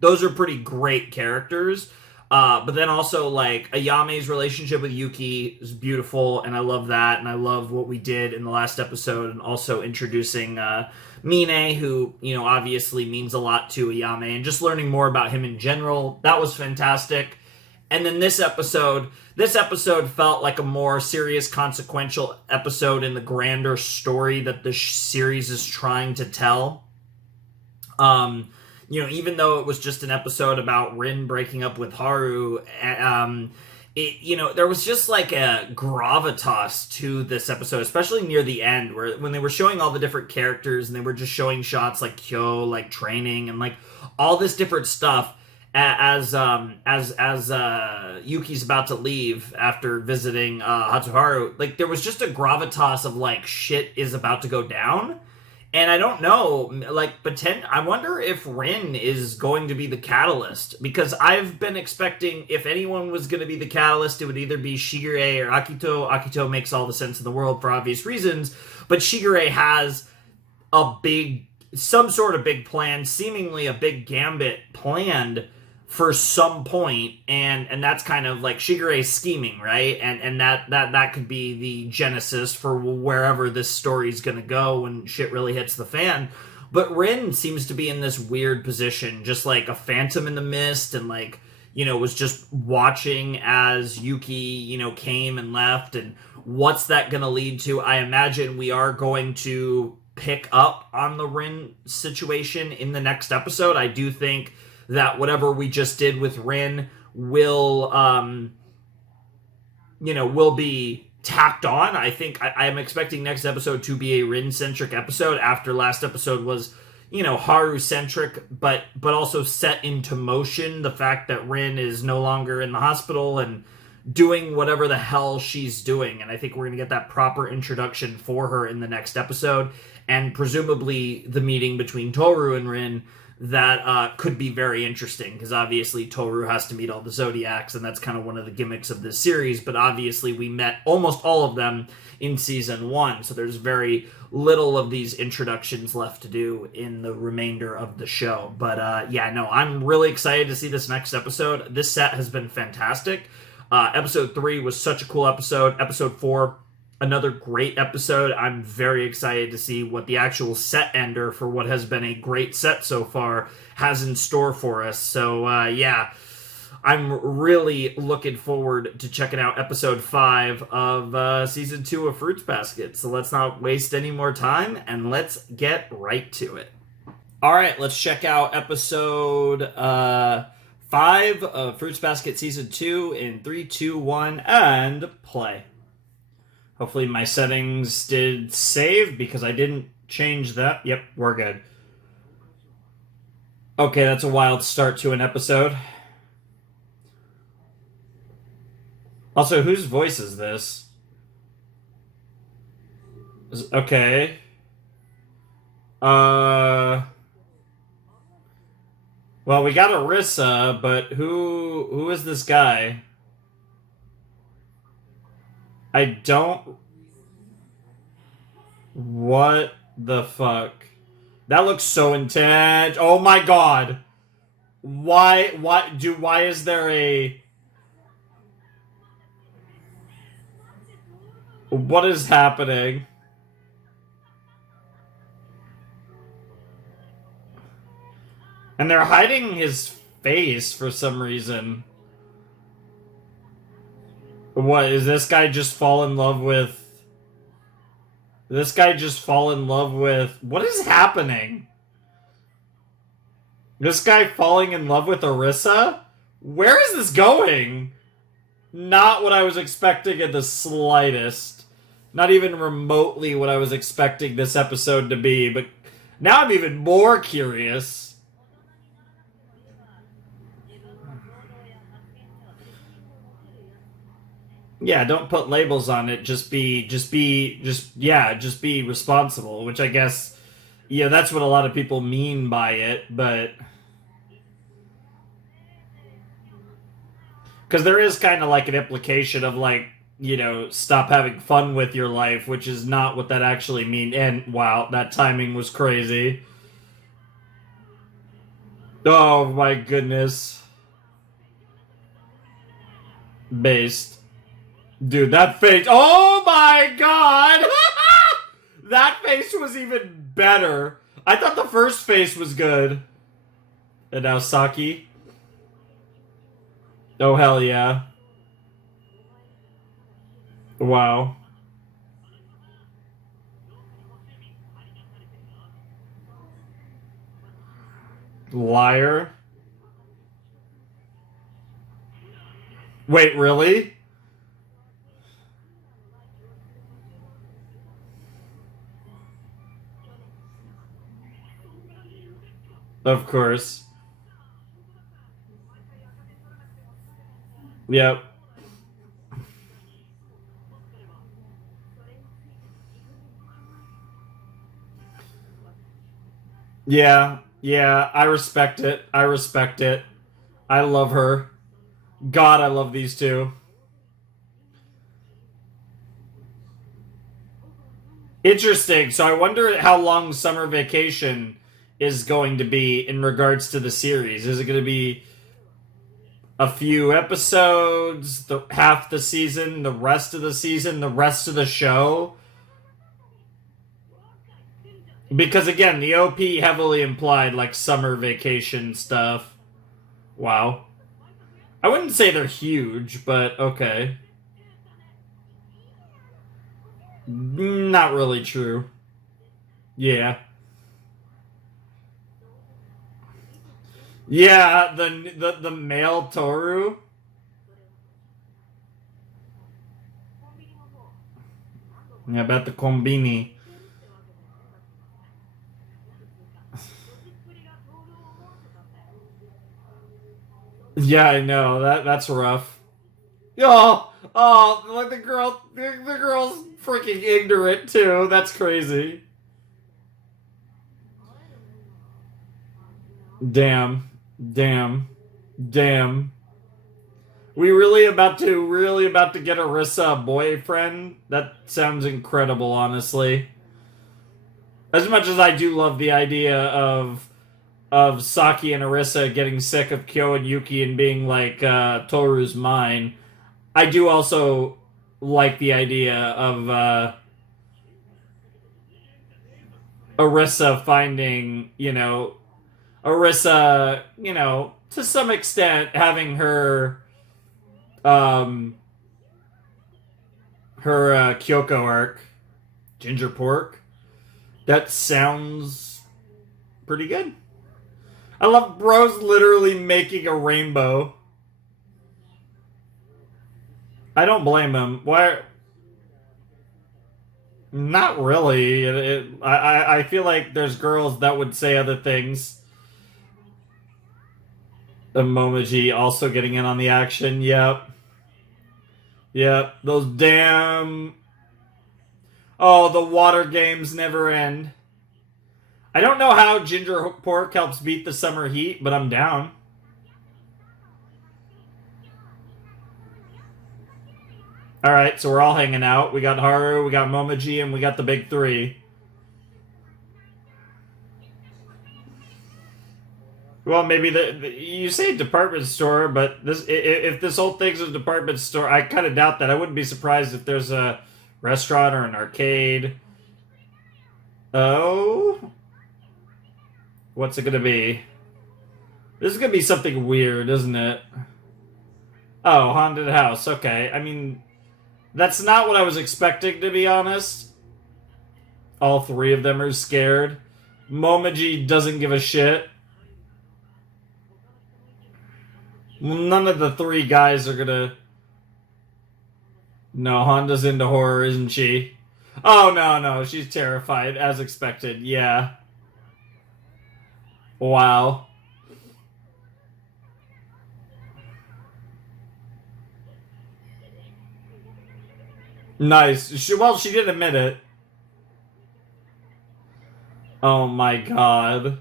those are pretty great characters. But then also, like, Ayame's relationship with Yuki is beautiful, and I love that, and I love what we did in the last episode, and also introducing Mine, who, you know, obviously means a lot to Ayame, and just learning more about him in general. That was fantastic. And then this episode felt like a more serious, consequential episode in the grander story that the series is trying to tell. You know, even though it was just an episode about Rin breaking up with Haru, you know, there was just like a gravitas to this episode, especially near the end, where when they were showing all the different characters and they were just showing shots like Kyo, like training and like all this different stuff as Yuki's about to leave after visiting Hatsuharu. Like, there was just a gravitas of like shit is about to go down. And I don't know, like, I wonder if Rin is going to be the catalyst, because I've been expecting if anyone was going to be the catalyst, it would either be Shigure or Akito. Akito makes all the sense in the world for obvious reasons, but Shigure has some sort of big plan, seemingly a big gambit planned for some point, and that's kind of like Shigure's scheming, right? And that could be the genesis for wherever this story's gonna go when shit really hits the fan. But Rin seems to be in this weird position, just like a phantom in the mist, and like, was just watching as Yuki, came and left, and what's that going to lead to? I imagine we are going to pick up on the Rin situation in the next episode. I do think that whatever we just did with Rin will, will be tacked on. I think I'm expecting next episode to be a Rin-centric episode after last episode was, Haru-centric, but also set into motion the fact that Rin is no longer in the hospital and doing whatever the hell she's doing. And I think we're going to get that proper introduction for her in the next episode, and presumably the meeting between Toru and Rin that could be very interesting, because obviously Toru has to meet all the Zodiacs, and that's kind of one of the gimmicks of this series, but obviously we met almost all of them in Season 1, so there's very little of these introductions left to do in the remainder of the show. But I'm really excited to see this next episode. This set has been fantastic. Episode 3 was such a cool episode. Episode 4, another great episode. I'm very excited to see what the actual set ender for what has been a great set so far has in store for us. So, I'm really looking forward to checking out episode 5 of season 2 of Fruits Basket. So let's not waste any more time, and let's get right to it. All right, let's check out episode 5 of Fruits Basket season 2 in 3, 2, 1, and play. Hopefully my settings did save, because I didn't change that. Yep, we're good. Okay, that's a wild start to an episode. Also, whose voice is this? Okay. Well, we got Arisa, but who is this guy? I don't... What the fuck? That looks so intense. Oh my god. Why is there a... What is happening? And they're hiding his face for some reason. What, is this guy just fall in love with... This guy just fall in love with... What is happening? This guy falling in love with Arisa? Where is this going? Not what I was expecting in the slightest. Not even remotely what I was expecting this episode to be, but now I'm even more curious. Yeah, don't put labels on it. Just be responsible, which I guess, that's what a lot of people mean by it, but... Because there is kind of like an implication of like, stop having fun with your life, which is not what that actually means. And wow, that timing was crazy. Oh my goodness. Based. Dude, that face. Oh my god! That face was even better. I thought the first face was good. And now Saki. Oh, hell yeah. Wow. Liar. Wait, really? Of course. Yep. Yeah, I respect it. I respect it. I love her. God, I love these two. Interesting. So I wonder how long summer vacation is going to be in regards to the series. Is it going to be a few episodes, half the season, the rest of the season, the rest of the show? Because again, the OP heavily implied like summer vacation stuff. Wow. I wouldn't say they're huge, but okay. Not really true. Yeah. Yeah, the male Toru. Yeah, about the Kombini. Yeah, I know. That's rough. Like the girl's freaking ignorant too. That's crazy. Damn. Damn. Damn. We really about to get Arisa a boyfriend? That sounds incredible, honestly. As much as I do love the idea of Saki and Arisa getting sick of Kyo and Yuki and being like Toru's mine, I do also like the idea of Arisa finding, Arisa, to some extent having um, her Kyoko arc, Ginger Pork. That sounds pretty good. I love Bros literally making a rainbow. I don't blame him. Why? Not really. I feel like there's girls that would say other things. The Momoji also getting in on the action. Yep. Yep. Those damn. Oh, the water games never end. I don't know how Ginger Pork helps beat the summer heat, but I'm down. Alright, so we're all hanging out. We got Haru, we got Momoji, and we got the big three. Well, maybe you say department store, but if this whole thing's a department store, I kind of doubt that. I wouldn't be surprised if there's a restaurant or an arcade. Oh? What's it gonna be? This is gonna be something weird, isn't it? Oh, haunted house. Okay. I mean, that's not what I was expecting, to be honest. All three of them are scared. Momoji doesn't give a shit. None of the three guys are gonna... No, Honda's into horror, isn't she? Oh, no, she's terrified, as expected, yeah. Wow. Nice. She did admit it. Oh my god.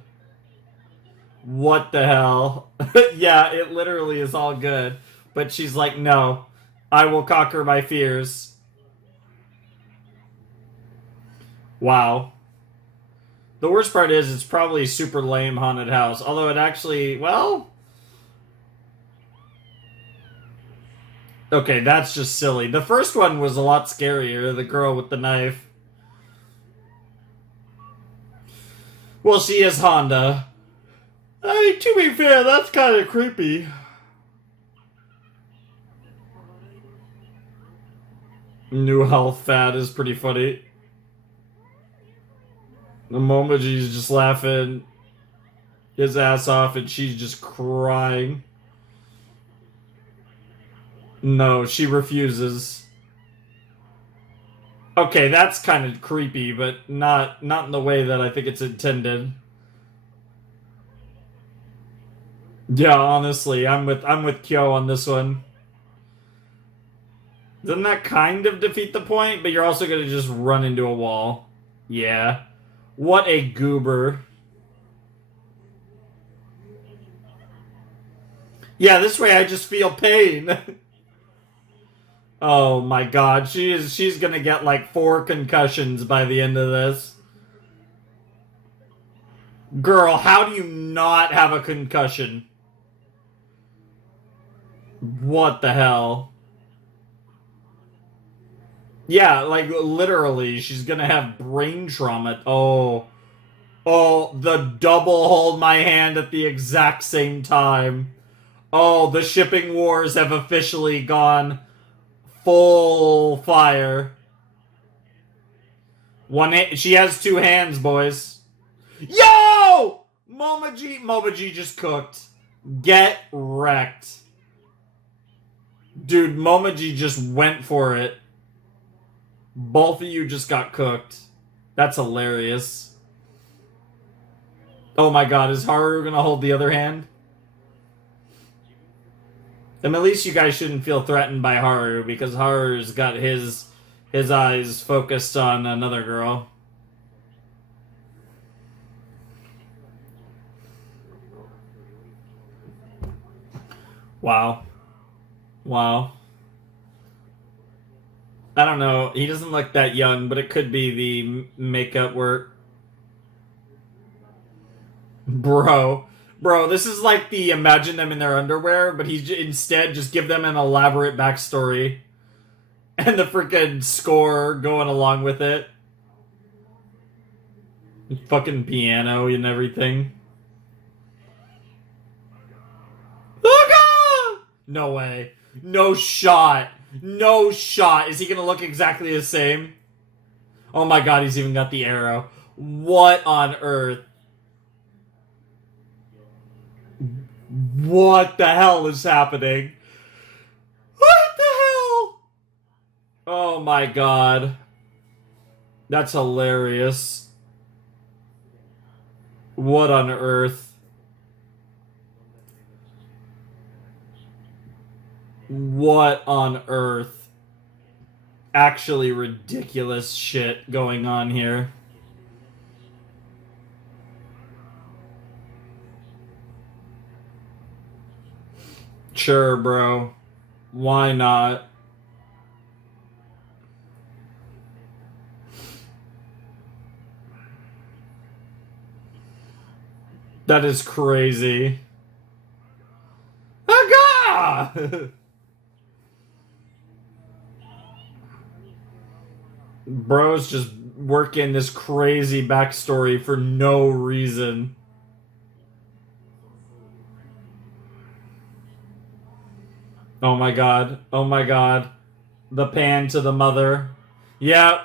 What the hell? Yeah, it literally is all good. But she's like, no. I will conquer my fears. Wow. The worst part is it's probably a super lame haunted house. Although it actually, well... Okay, that's just silly. The first one was a lot scarier, the girl with the knife. Well, she is Honda. I mean, to be fair, that's kind of creepy. New health fad is pretty funny. The Momoji's just laughing his ass off and she's just crying. No, she refuses. Okay, that's kind of creepy, but not in the way that I think it's intended. Yeah, honestly, I'm with Kyo on this one. Doesn't that kind of defeat the point? But you're also gonna just run into a wall. Yeah. What a goober. Yeah, this way I just feel pain. Oh my god, she's gonna get like 4 concussions by the end of this. Girl, how do you not have a concussion? What the hell? Yeah, like literally, she's gonna have brain trauma. Oh, the double hold my hand at the exact same time. Oh, the shipping wars have officially gone full fire. She has two hands, boys. Yo! Momoji just cooked. Get wrecked. Dude, Momoji just went for it. Both of you just got cooked. That's hilarious. Oh my god, is Haru gonna hold the other hand? And at least you guys shouldn't feel threatened by Haru, because Haru's got his eyes focused on another girl. Wow. Wow. I don't know. He doesn't look that young, but it could be the makeup work. Bro, this is like the imagine them in their underwear, but he instead just give them an elaborate backstory. And the freaking score going along with it. Fucking piano and everything. No way. No shot. No shot. Is he gonna look exactly the same? Oh my god, he's even got the arrow. What on earth? What the hell is happening? What the hell? Oh my god. That's hilarious. What on earth? What on earth? Actually ridiculous shit going on here. Sure, bro. Why not? That is crazy. Aga! Bro's just working this crazy backstory for no reason. Oh my god. Oh my god. The pan to the mother. Yep.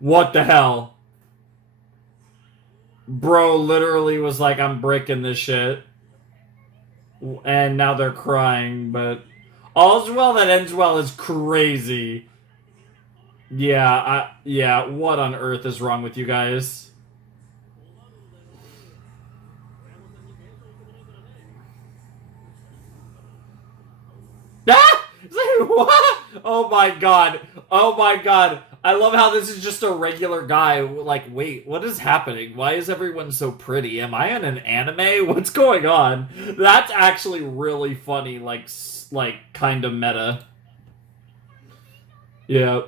What the hell? Bro literally was like, I'm breaking this shit. And now they're crying, but all's well that ends well is crazy. Yeah, what on earth is wrong with you guys? Ah! What? Oh my god. Oh my god. I love how this is just a regular guy. Like, wait, what is happening? Why is everyone so pretty? Am I in an anime? What's going on? That's actually really funny, like kind of meta. Yeah.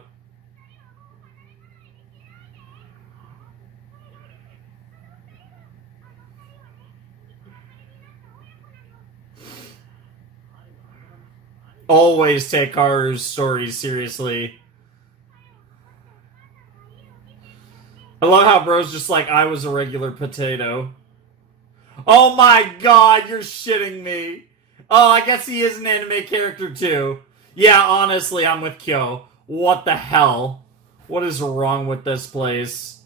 Always take Haru's stories seriously. I love how bro's just like, I was a regular potato. Oh my god, you're shitting me. Oh, I guess he is an anime character too. Yeah, honestly, I'm with Kyo. What the hell? What is wrong with this place?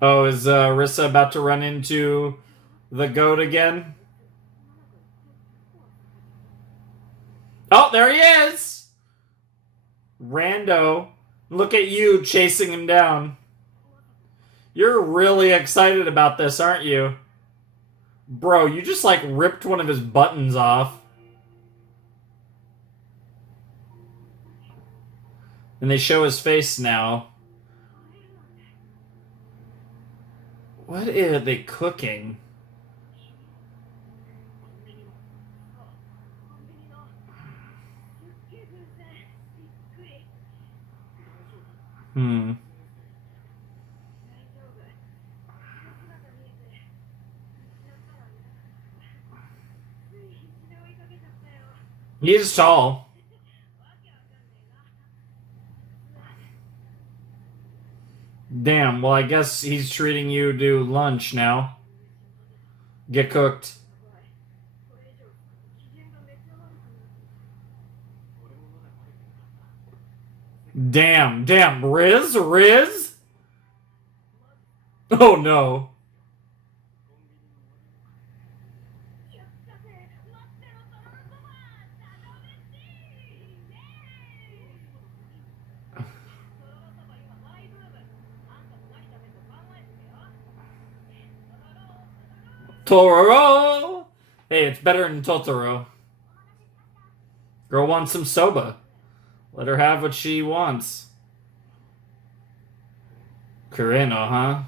Oh, is Arisa about to run into the goat again? Oh, there he is! Rando. Look at you chasing him down. You're really excited about this, aren't you? Bro, you just like ripped one of his buttons off. And they show his face now. What are they cooking? He's tall. Damn, well I guess he's treating you to lunch now. Get cooked. Damn, Riz? Oh no. Tororo! Hey, it's better than Totoro. Girl wants some soba. Let her have what she wants. Kurano, huh?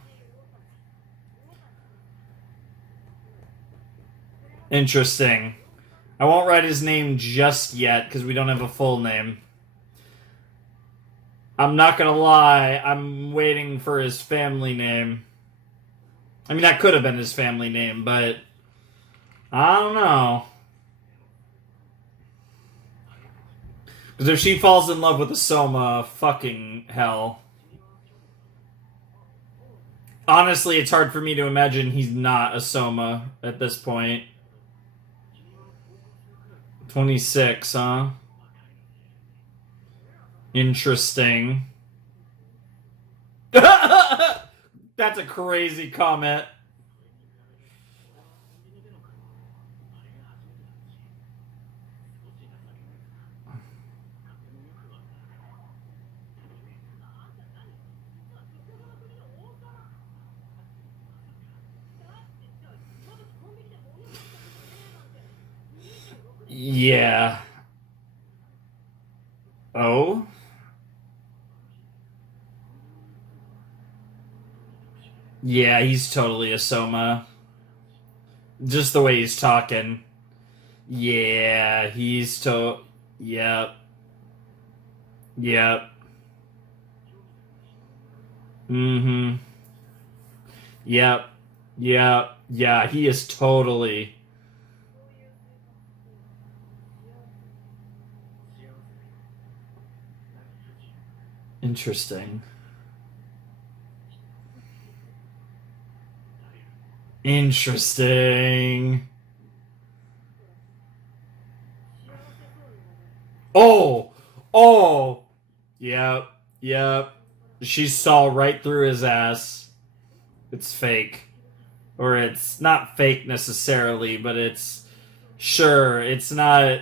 Interesting. I won't write his name just yet, because we don't have a full name. I'm not gonna lie, I'm waiting for his family name. I mean, that could have been his family name, but I don't know. Because if she falls in love with a Soma, fucking hell. Honestly, it's hard for me to imagine he's not a Soma at this point. 26, huh? Interesting. That's a crazy comment. Yeah. Oh? Yeah, he's totally a Soma. Just the way he's talking. Yeah, he's Yep. Yep. Mm-hmm. Yep. Yep. Yeah, he is totally... Interesting. Interesting. Oh! Oh! Yep. Yep. She saw right through his ass. It's fake. Or it's not fake necessarily, but it's... Sure, it's not...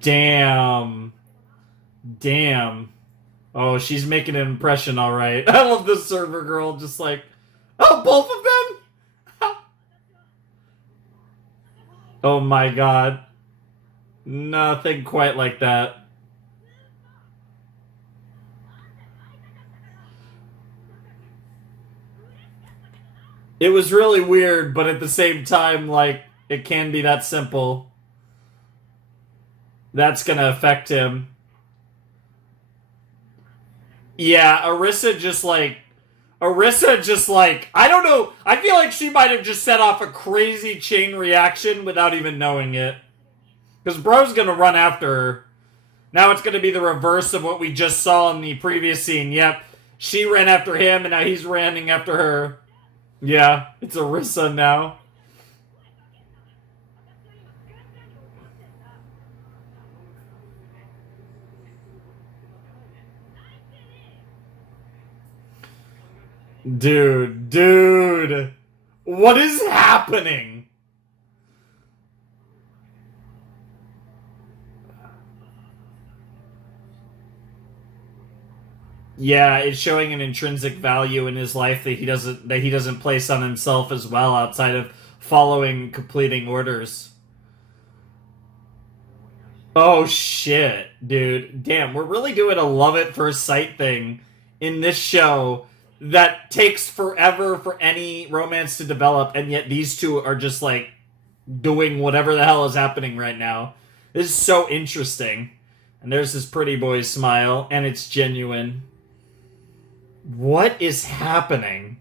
Damn. Damn. Oh, she's making an impression, alright. I love this server girl, just like... Oh, both of them?! Oh my god. Nothing quite like that. It was really weird, but at the same time, like, it can be that simple. That's gonna affect him. Yeah, Arisa just like, I don't know, I feel like she might have just set off a crazy chain reaction without even knowing it. Because bro's gonna run after her. Now it's gonna be the reverse of what we just saw in the previous scene. Yep, she ran after him and now he's running after her. Yeah, it's Arisa now. Dude. What is happening? Yeah, it's showing an intrinsic value in his life that he doesn't place on himself as well outside of completing orders. Oh shit, dude. Damn, we're really doing a love at first sight thing in this show that takes forever for any romance to develop, and yet these two are just like doing whatever the hell is happening right now. This is so interesting. And there's this pretty boy smile, and it's genuine. What is happening?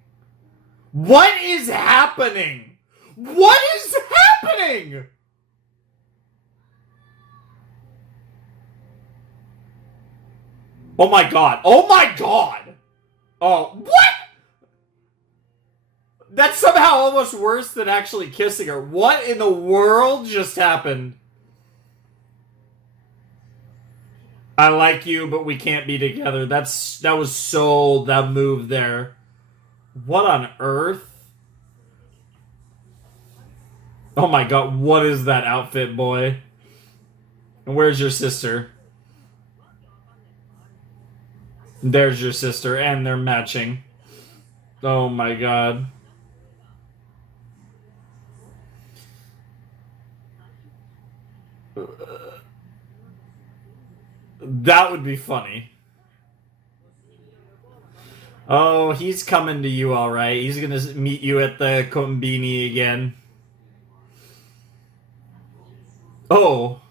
What is happening? What is happening? Oh my god. Oh my god! Oh, what? That's somehow almost worse than actually kissing her. What in the world just happened? I like you, but we can't be together. That was so that move there. What on earth? Oh my god, what is that outfit, boy? And where's your sister? There's your sister, and they're matching. Oh my god. That would be funny. Oh, he's coming to you, alright. He's gonna meet you at the Konbini again. Oh.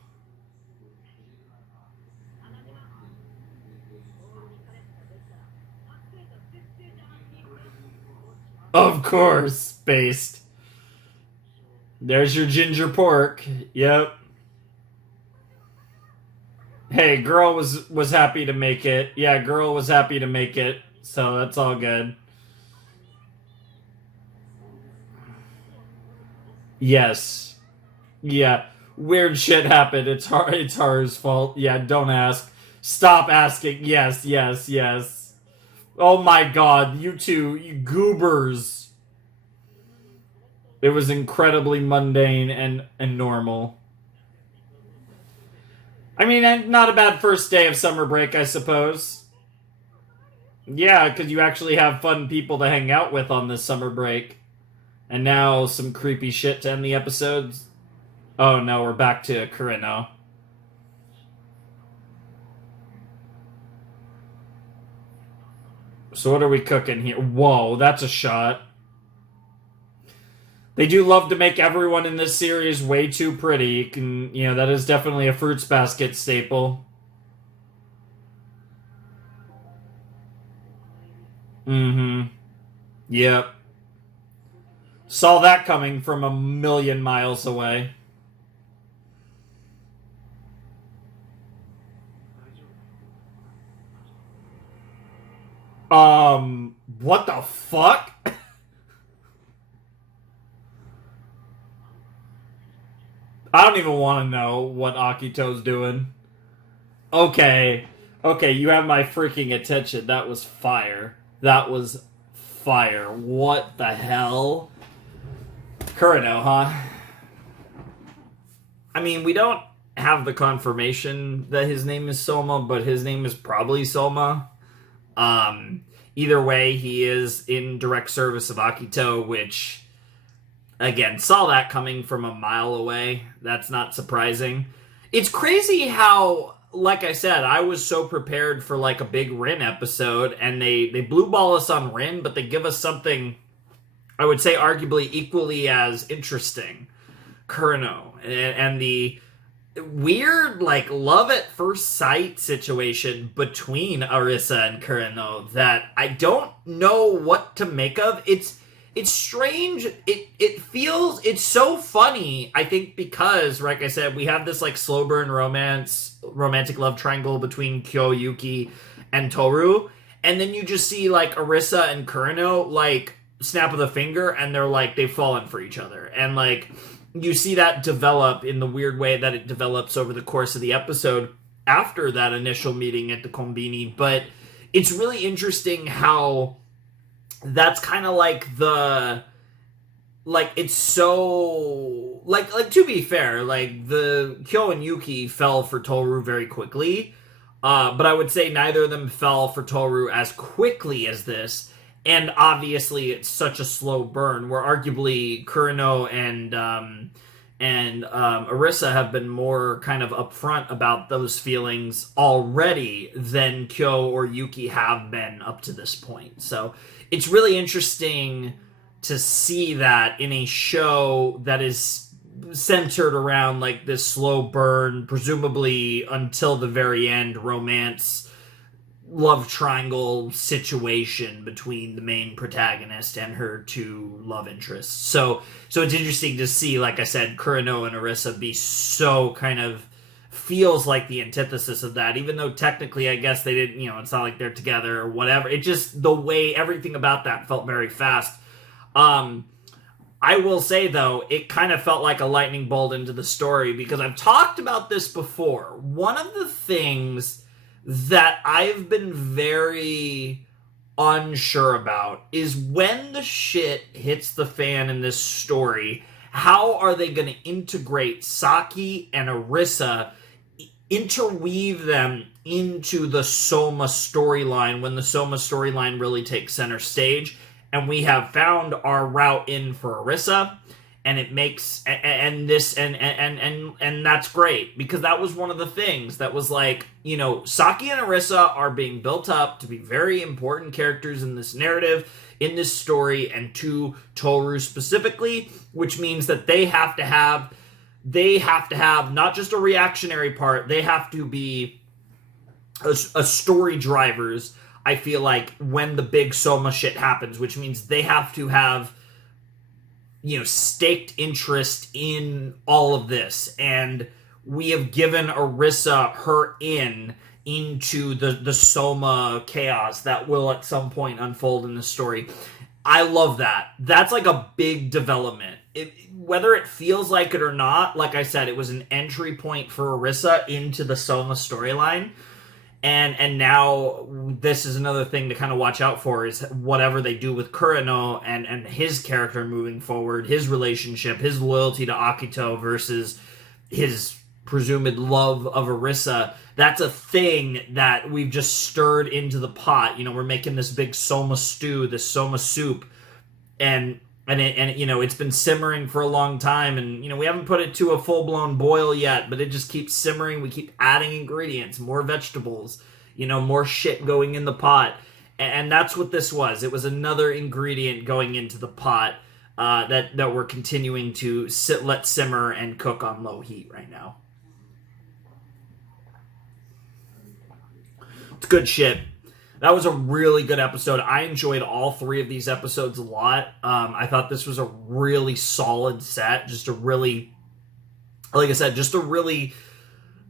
Of course, based. There's your ginger pork. Yep. Hey, girl was happy to make it. Yeah, girl was happy to make it. So that's all good. Yes. Yeah. Weird shit happened. It's Haru's fault. Yeah, don't ask. Stop asking. Yes, yes, yes. Oh my god, you two, you goobers. It was incredibly mundane and normal. I mean, not a bad first day of summer break, I suppose. Yeah, because you actually have fun people to hang out with on this summer break. And now some creepy shit to end the episodes. Oh no, we're back to Kurano. So what are we cooking here? Whoa, that's a shot. They do love to make everyone in this series way too pretty. That is definitely a Fruits Basket staple. Mm-hmm. Yep. Saw that coming from a million miles away. What the fuck? I don't even want to know what Akito's doing. Okay. Okay, you have my freaking attention. That was fire. That was fire. What the hell? Kurano, huh? I mean, we don't have the confirmation that his name is Soma, but his name is probably Soma. Either way, he is in direct service of Akito, which, again, saw that coming from a mile away. That's not surprising. It's crazy how, like I said, I was so prepared for like a big Rin episode, and they blue ball us on Rin, but they give us something, I would say, arguably equally as interesting. Kurano. And the weird, like, love at first sight situation between Arisa and Kurano that I don't know what to make of. It's strange. It feels, it's so funny, I think, because, like I said, we have this like slow burn romantic love triangle between Kyo, Yuki, and Toru, and then you just see like Arisa and Kurano like snap of the finger, and they're like, they've fallen for each other, and like you see that develop in the weird way that it develops over the course of the episode after that initial meeting at the Konbini. But it's really interesting how that's kind of like the, like, it's so, like to be fair, like the Kyo and Yuki fell for Toru very quickly, but I would say neither of them fell for Toru as quickly as this. And obviously, it's such a slow burn, where arguably Kurano and Arisa have been more kind of upfront about those feelings already than Kyo or Yuki have been up to this point. So it's really interesting to see that in a show that is centered around like this slow burn, presumably until the very end, romance love triangle situation between the main protagonist and her two love interests. So it's interesting to see, like I said, Kurano and Arisa be so kind of feels like the antithesis of that, even though technically I guess they didn't, it's not like they're together or whatever. It just, the way everything about that felt very fast. I will say, though, it kind of felt like a lightning bolt into the story, because I've talked about this before. One of the things that I've been very unsure about is when the shit hits the fan in this story, how are they going to integrate Saki and Arisa, interweave them into the Soma storyline when the Soma storyline really takes center stage? And we have found our route in for Arisa, and it makes and that's great, because that was one of the things that was like, Saki and Arisa are being built up to be very important characters in this narrative, in this story, and to Toru specifically, which means that they have to have not just a reactionary part, they have to be a story drivers, I feel like, when the big Soma shit happens, which means they have to have, staked interest in all of this. And we have given Arisa her into the Soma chaos that will at some point unfold in the story. I love that. That's like a big development. Whether it feels like it or not, like I said, it was an entry point for Arisa into the Soma storyline. And now this is another thing to kind of watch out for, is whatever they do with Kurano and his character moving forward, his relationship, his loyalty to Akito versus his presumed love of Arisa. That's a thing that we've just stirred into the pot. We're making this big Soma stew, this Soma soup, and it's been simmering for a long time, and we haven't put it to a full-blown boil yet, but it just keeps simmering. We keep adding ingredients, more vegetables, more shit going in the pot, and that's what this was. It was another ingredient going into the pot that we're continuing to let simmer and cook on low heat right now. It's good shit. That was a really good episode. I enjoyed all three of these episodes a lot. I thought this was a really solid set. Just a really, like I said, just a really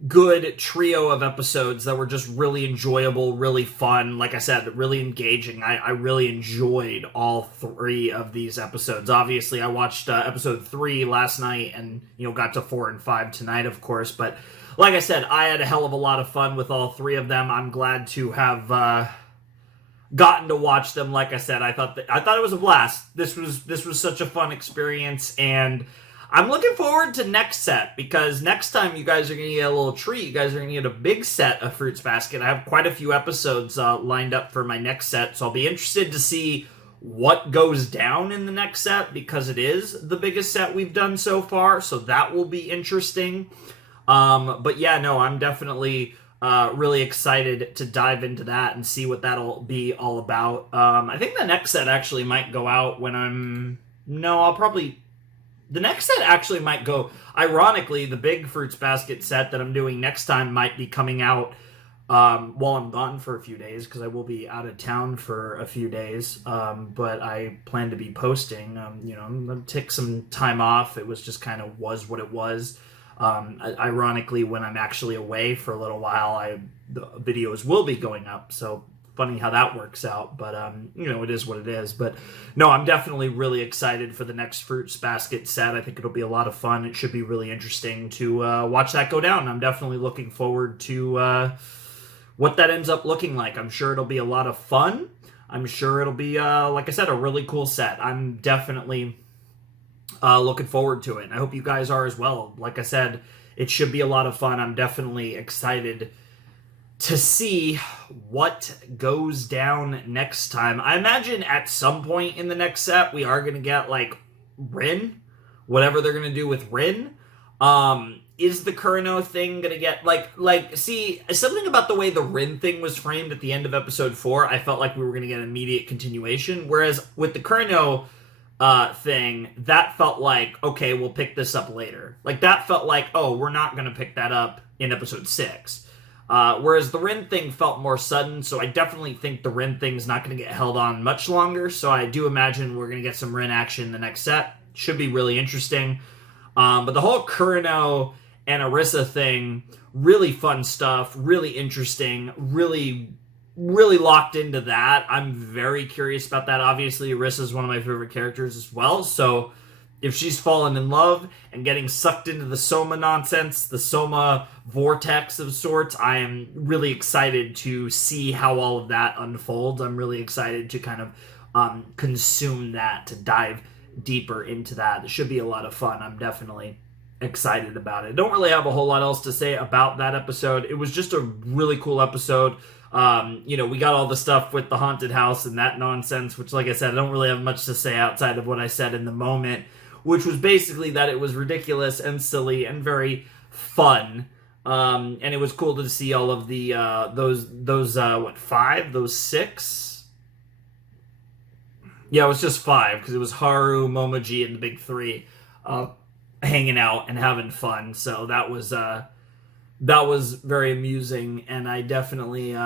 good trio of episodes that were just really enjoyable, really fun. Like I said, really engaging. I really enjoyed all three of these episodes. Obviously, I watched episode 3 last night and, got to 4 and 5 tonight, of course. But like I said, I had a hell of a lot of fun with all three of them. I'm glad to have gotten to watch them. Like I said, I thought it was a blast. This was such a fun experience, and I'm looking forward to next set, because next time you guys are going to get a little treat. You guys are going to get a big set of Fruits Basket. I have quite a few episodes lined up for my next set, so I'll be interested to see what goes down in the next set, because it is the biggest set we've done so far, so that will be interesting. But yeah, no, I'm definitely really excited to dive into that and see what that'll be all about. I think the next set actually might go out when the next set actually might go, ironically, the big Fruits Basket set that I'm doing next time might be coming out while I'm gone for a few days, because I will be out of town for a few days, but I plan to be posting. I'm going to take some time off. It was just kind of was what it was. Ironically, when I'm actually away for a little while, the videos will be going up, so funny how that works out, but it is what it is. But no, I'm definitely really excited for the next Fruits Basket set. I think it'll be a lot of fun. It should be really interesting to watch that go down. I'm definitely looking forward to what that ends up looking like. I'm sure it'll be a lot of fun. I'm sure it'll be, like I said, a really cool set. I'm definitely looking forward to it, and I hope you guys are as well. Like I said, it should be a lot of fun. I'm definitely excited to see what goes down next time. I imagine at some point in the next set, we are going to get, like, Rin, whatever they're going to do with Rin. Is the Kurano thing going to get, see, something about the way the Rin thing was framed at the end of episode 4, I felt like we were going to get an immediate continuation, whereas with the Kurano thing, that felt like, okay, we'll pick this up later. Like, that felt like, oh, we're not going to pick that up in episode 6. Whereas the Rin thing felt more sudden, so I definitely think the Rin thing's not going to get held on much longer, so I do imagine we're going to get some Rin action in the next set. Should be really interesting. But the whole Kurano and Arisa thing, really fun stuff, really interesting, really locked into that. I'm very curious about that. Obviously, Arisa is one of my favorite characters as well, so if she's fallen in love and getting sucked into the Soma nonsense, the Soma vortex of sorts, I am really excited to see how all of that unfolds. I'm really excited to kind of consume that, to dive deeper into that. It should be a lot of fun. I'm definitely excited about it. Don't really have a whole lot else to say about that episode. It was just a really cool episode. We got all the stuff with the haunted house and that nonsense, which, like I said, I don't really have much to say outside of what I said in the moment, which was basically that it was ridiculous and silly and very fun. And it was cool to see all of the, those 6? Yeah, it was just 5, because it was Haru, Momoji, and the big 3, hanging out and having fun. So that was very amusing, and I'm definitely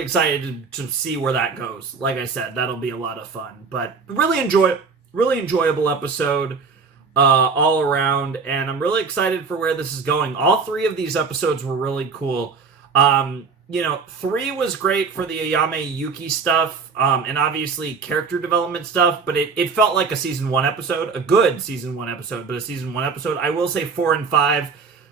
excited to see where that goes. Like I said, that'll be a lot of fun. But really enjoyable episode all around, and I'm really excited for where this is going. All 3 of these episodes were really cool. 3 was great for the Ayame Yuki stuff, and obviously character development stuff, but it felt like a season 1 episode, a good season 1 episode, but a season 1 episode. I will say 4 and 5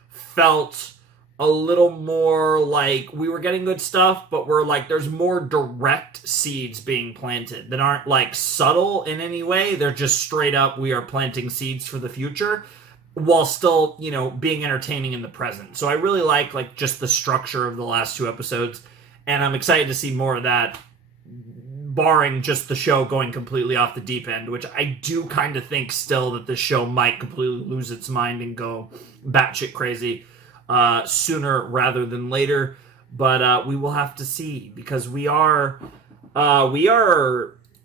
felt a little more like we were getting good stuff, but we're like, there's more direct seeds being planted that aren't like subtle in any way. They're just straight up, we are planting seeds for the future, while still, being entertaining in the present. So I really like just the structure of the last 2 episodes, and I'm excited to see more of that, barring just the show going completely off the deep end, which I do kind of think still that the show might completely lose its mind and go batshit crazy sooner rather than later. But we will have to see, because we are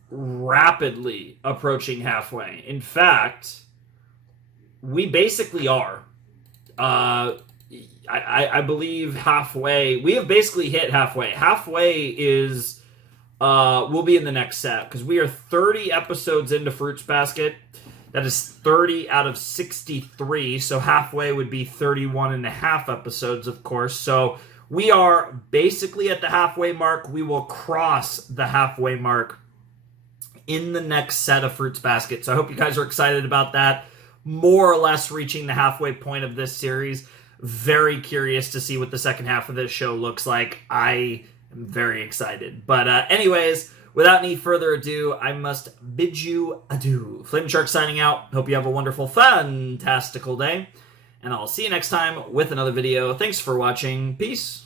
rapidly approaching halfway. In fact, we basically are. I believe halfway. We have basically hit halfway. Halfway is will be in the next set, because we are 30 episodes into Fruits Basket. That is 30 out of 63, so halfway would be 31 and a half episodes, of course. So we are basically at the halfway mark. We will cross the halfway mark in the next set of Fruits Basket. So I hope you guys are excited about that. More or less reaching the halfway point of this series. Very curious to see what the second half of this show looks like. I am very excited. But anyways, without any further ado, I must bid you adieu. Flaming Shark signing out. Hope you have a wonderful, fantastical day. And I'll see you next time with another video. Thanks for watching. Peace.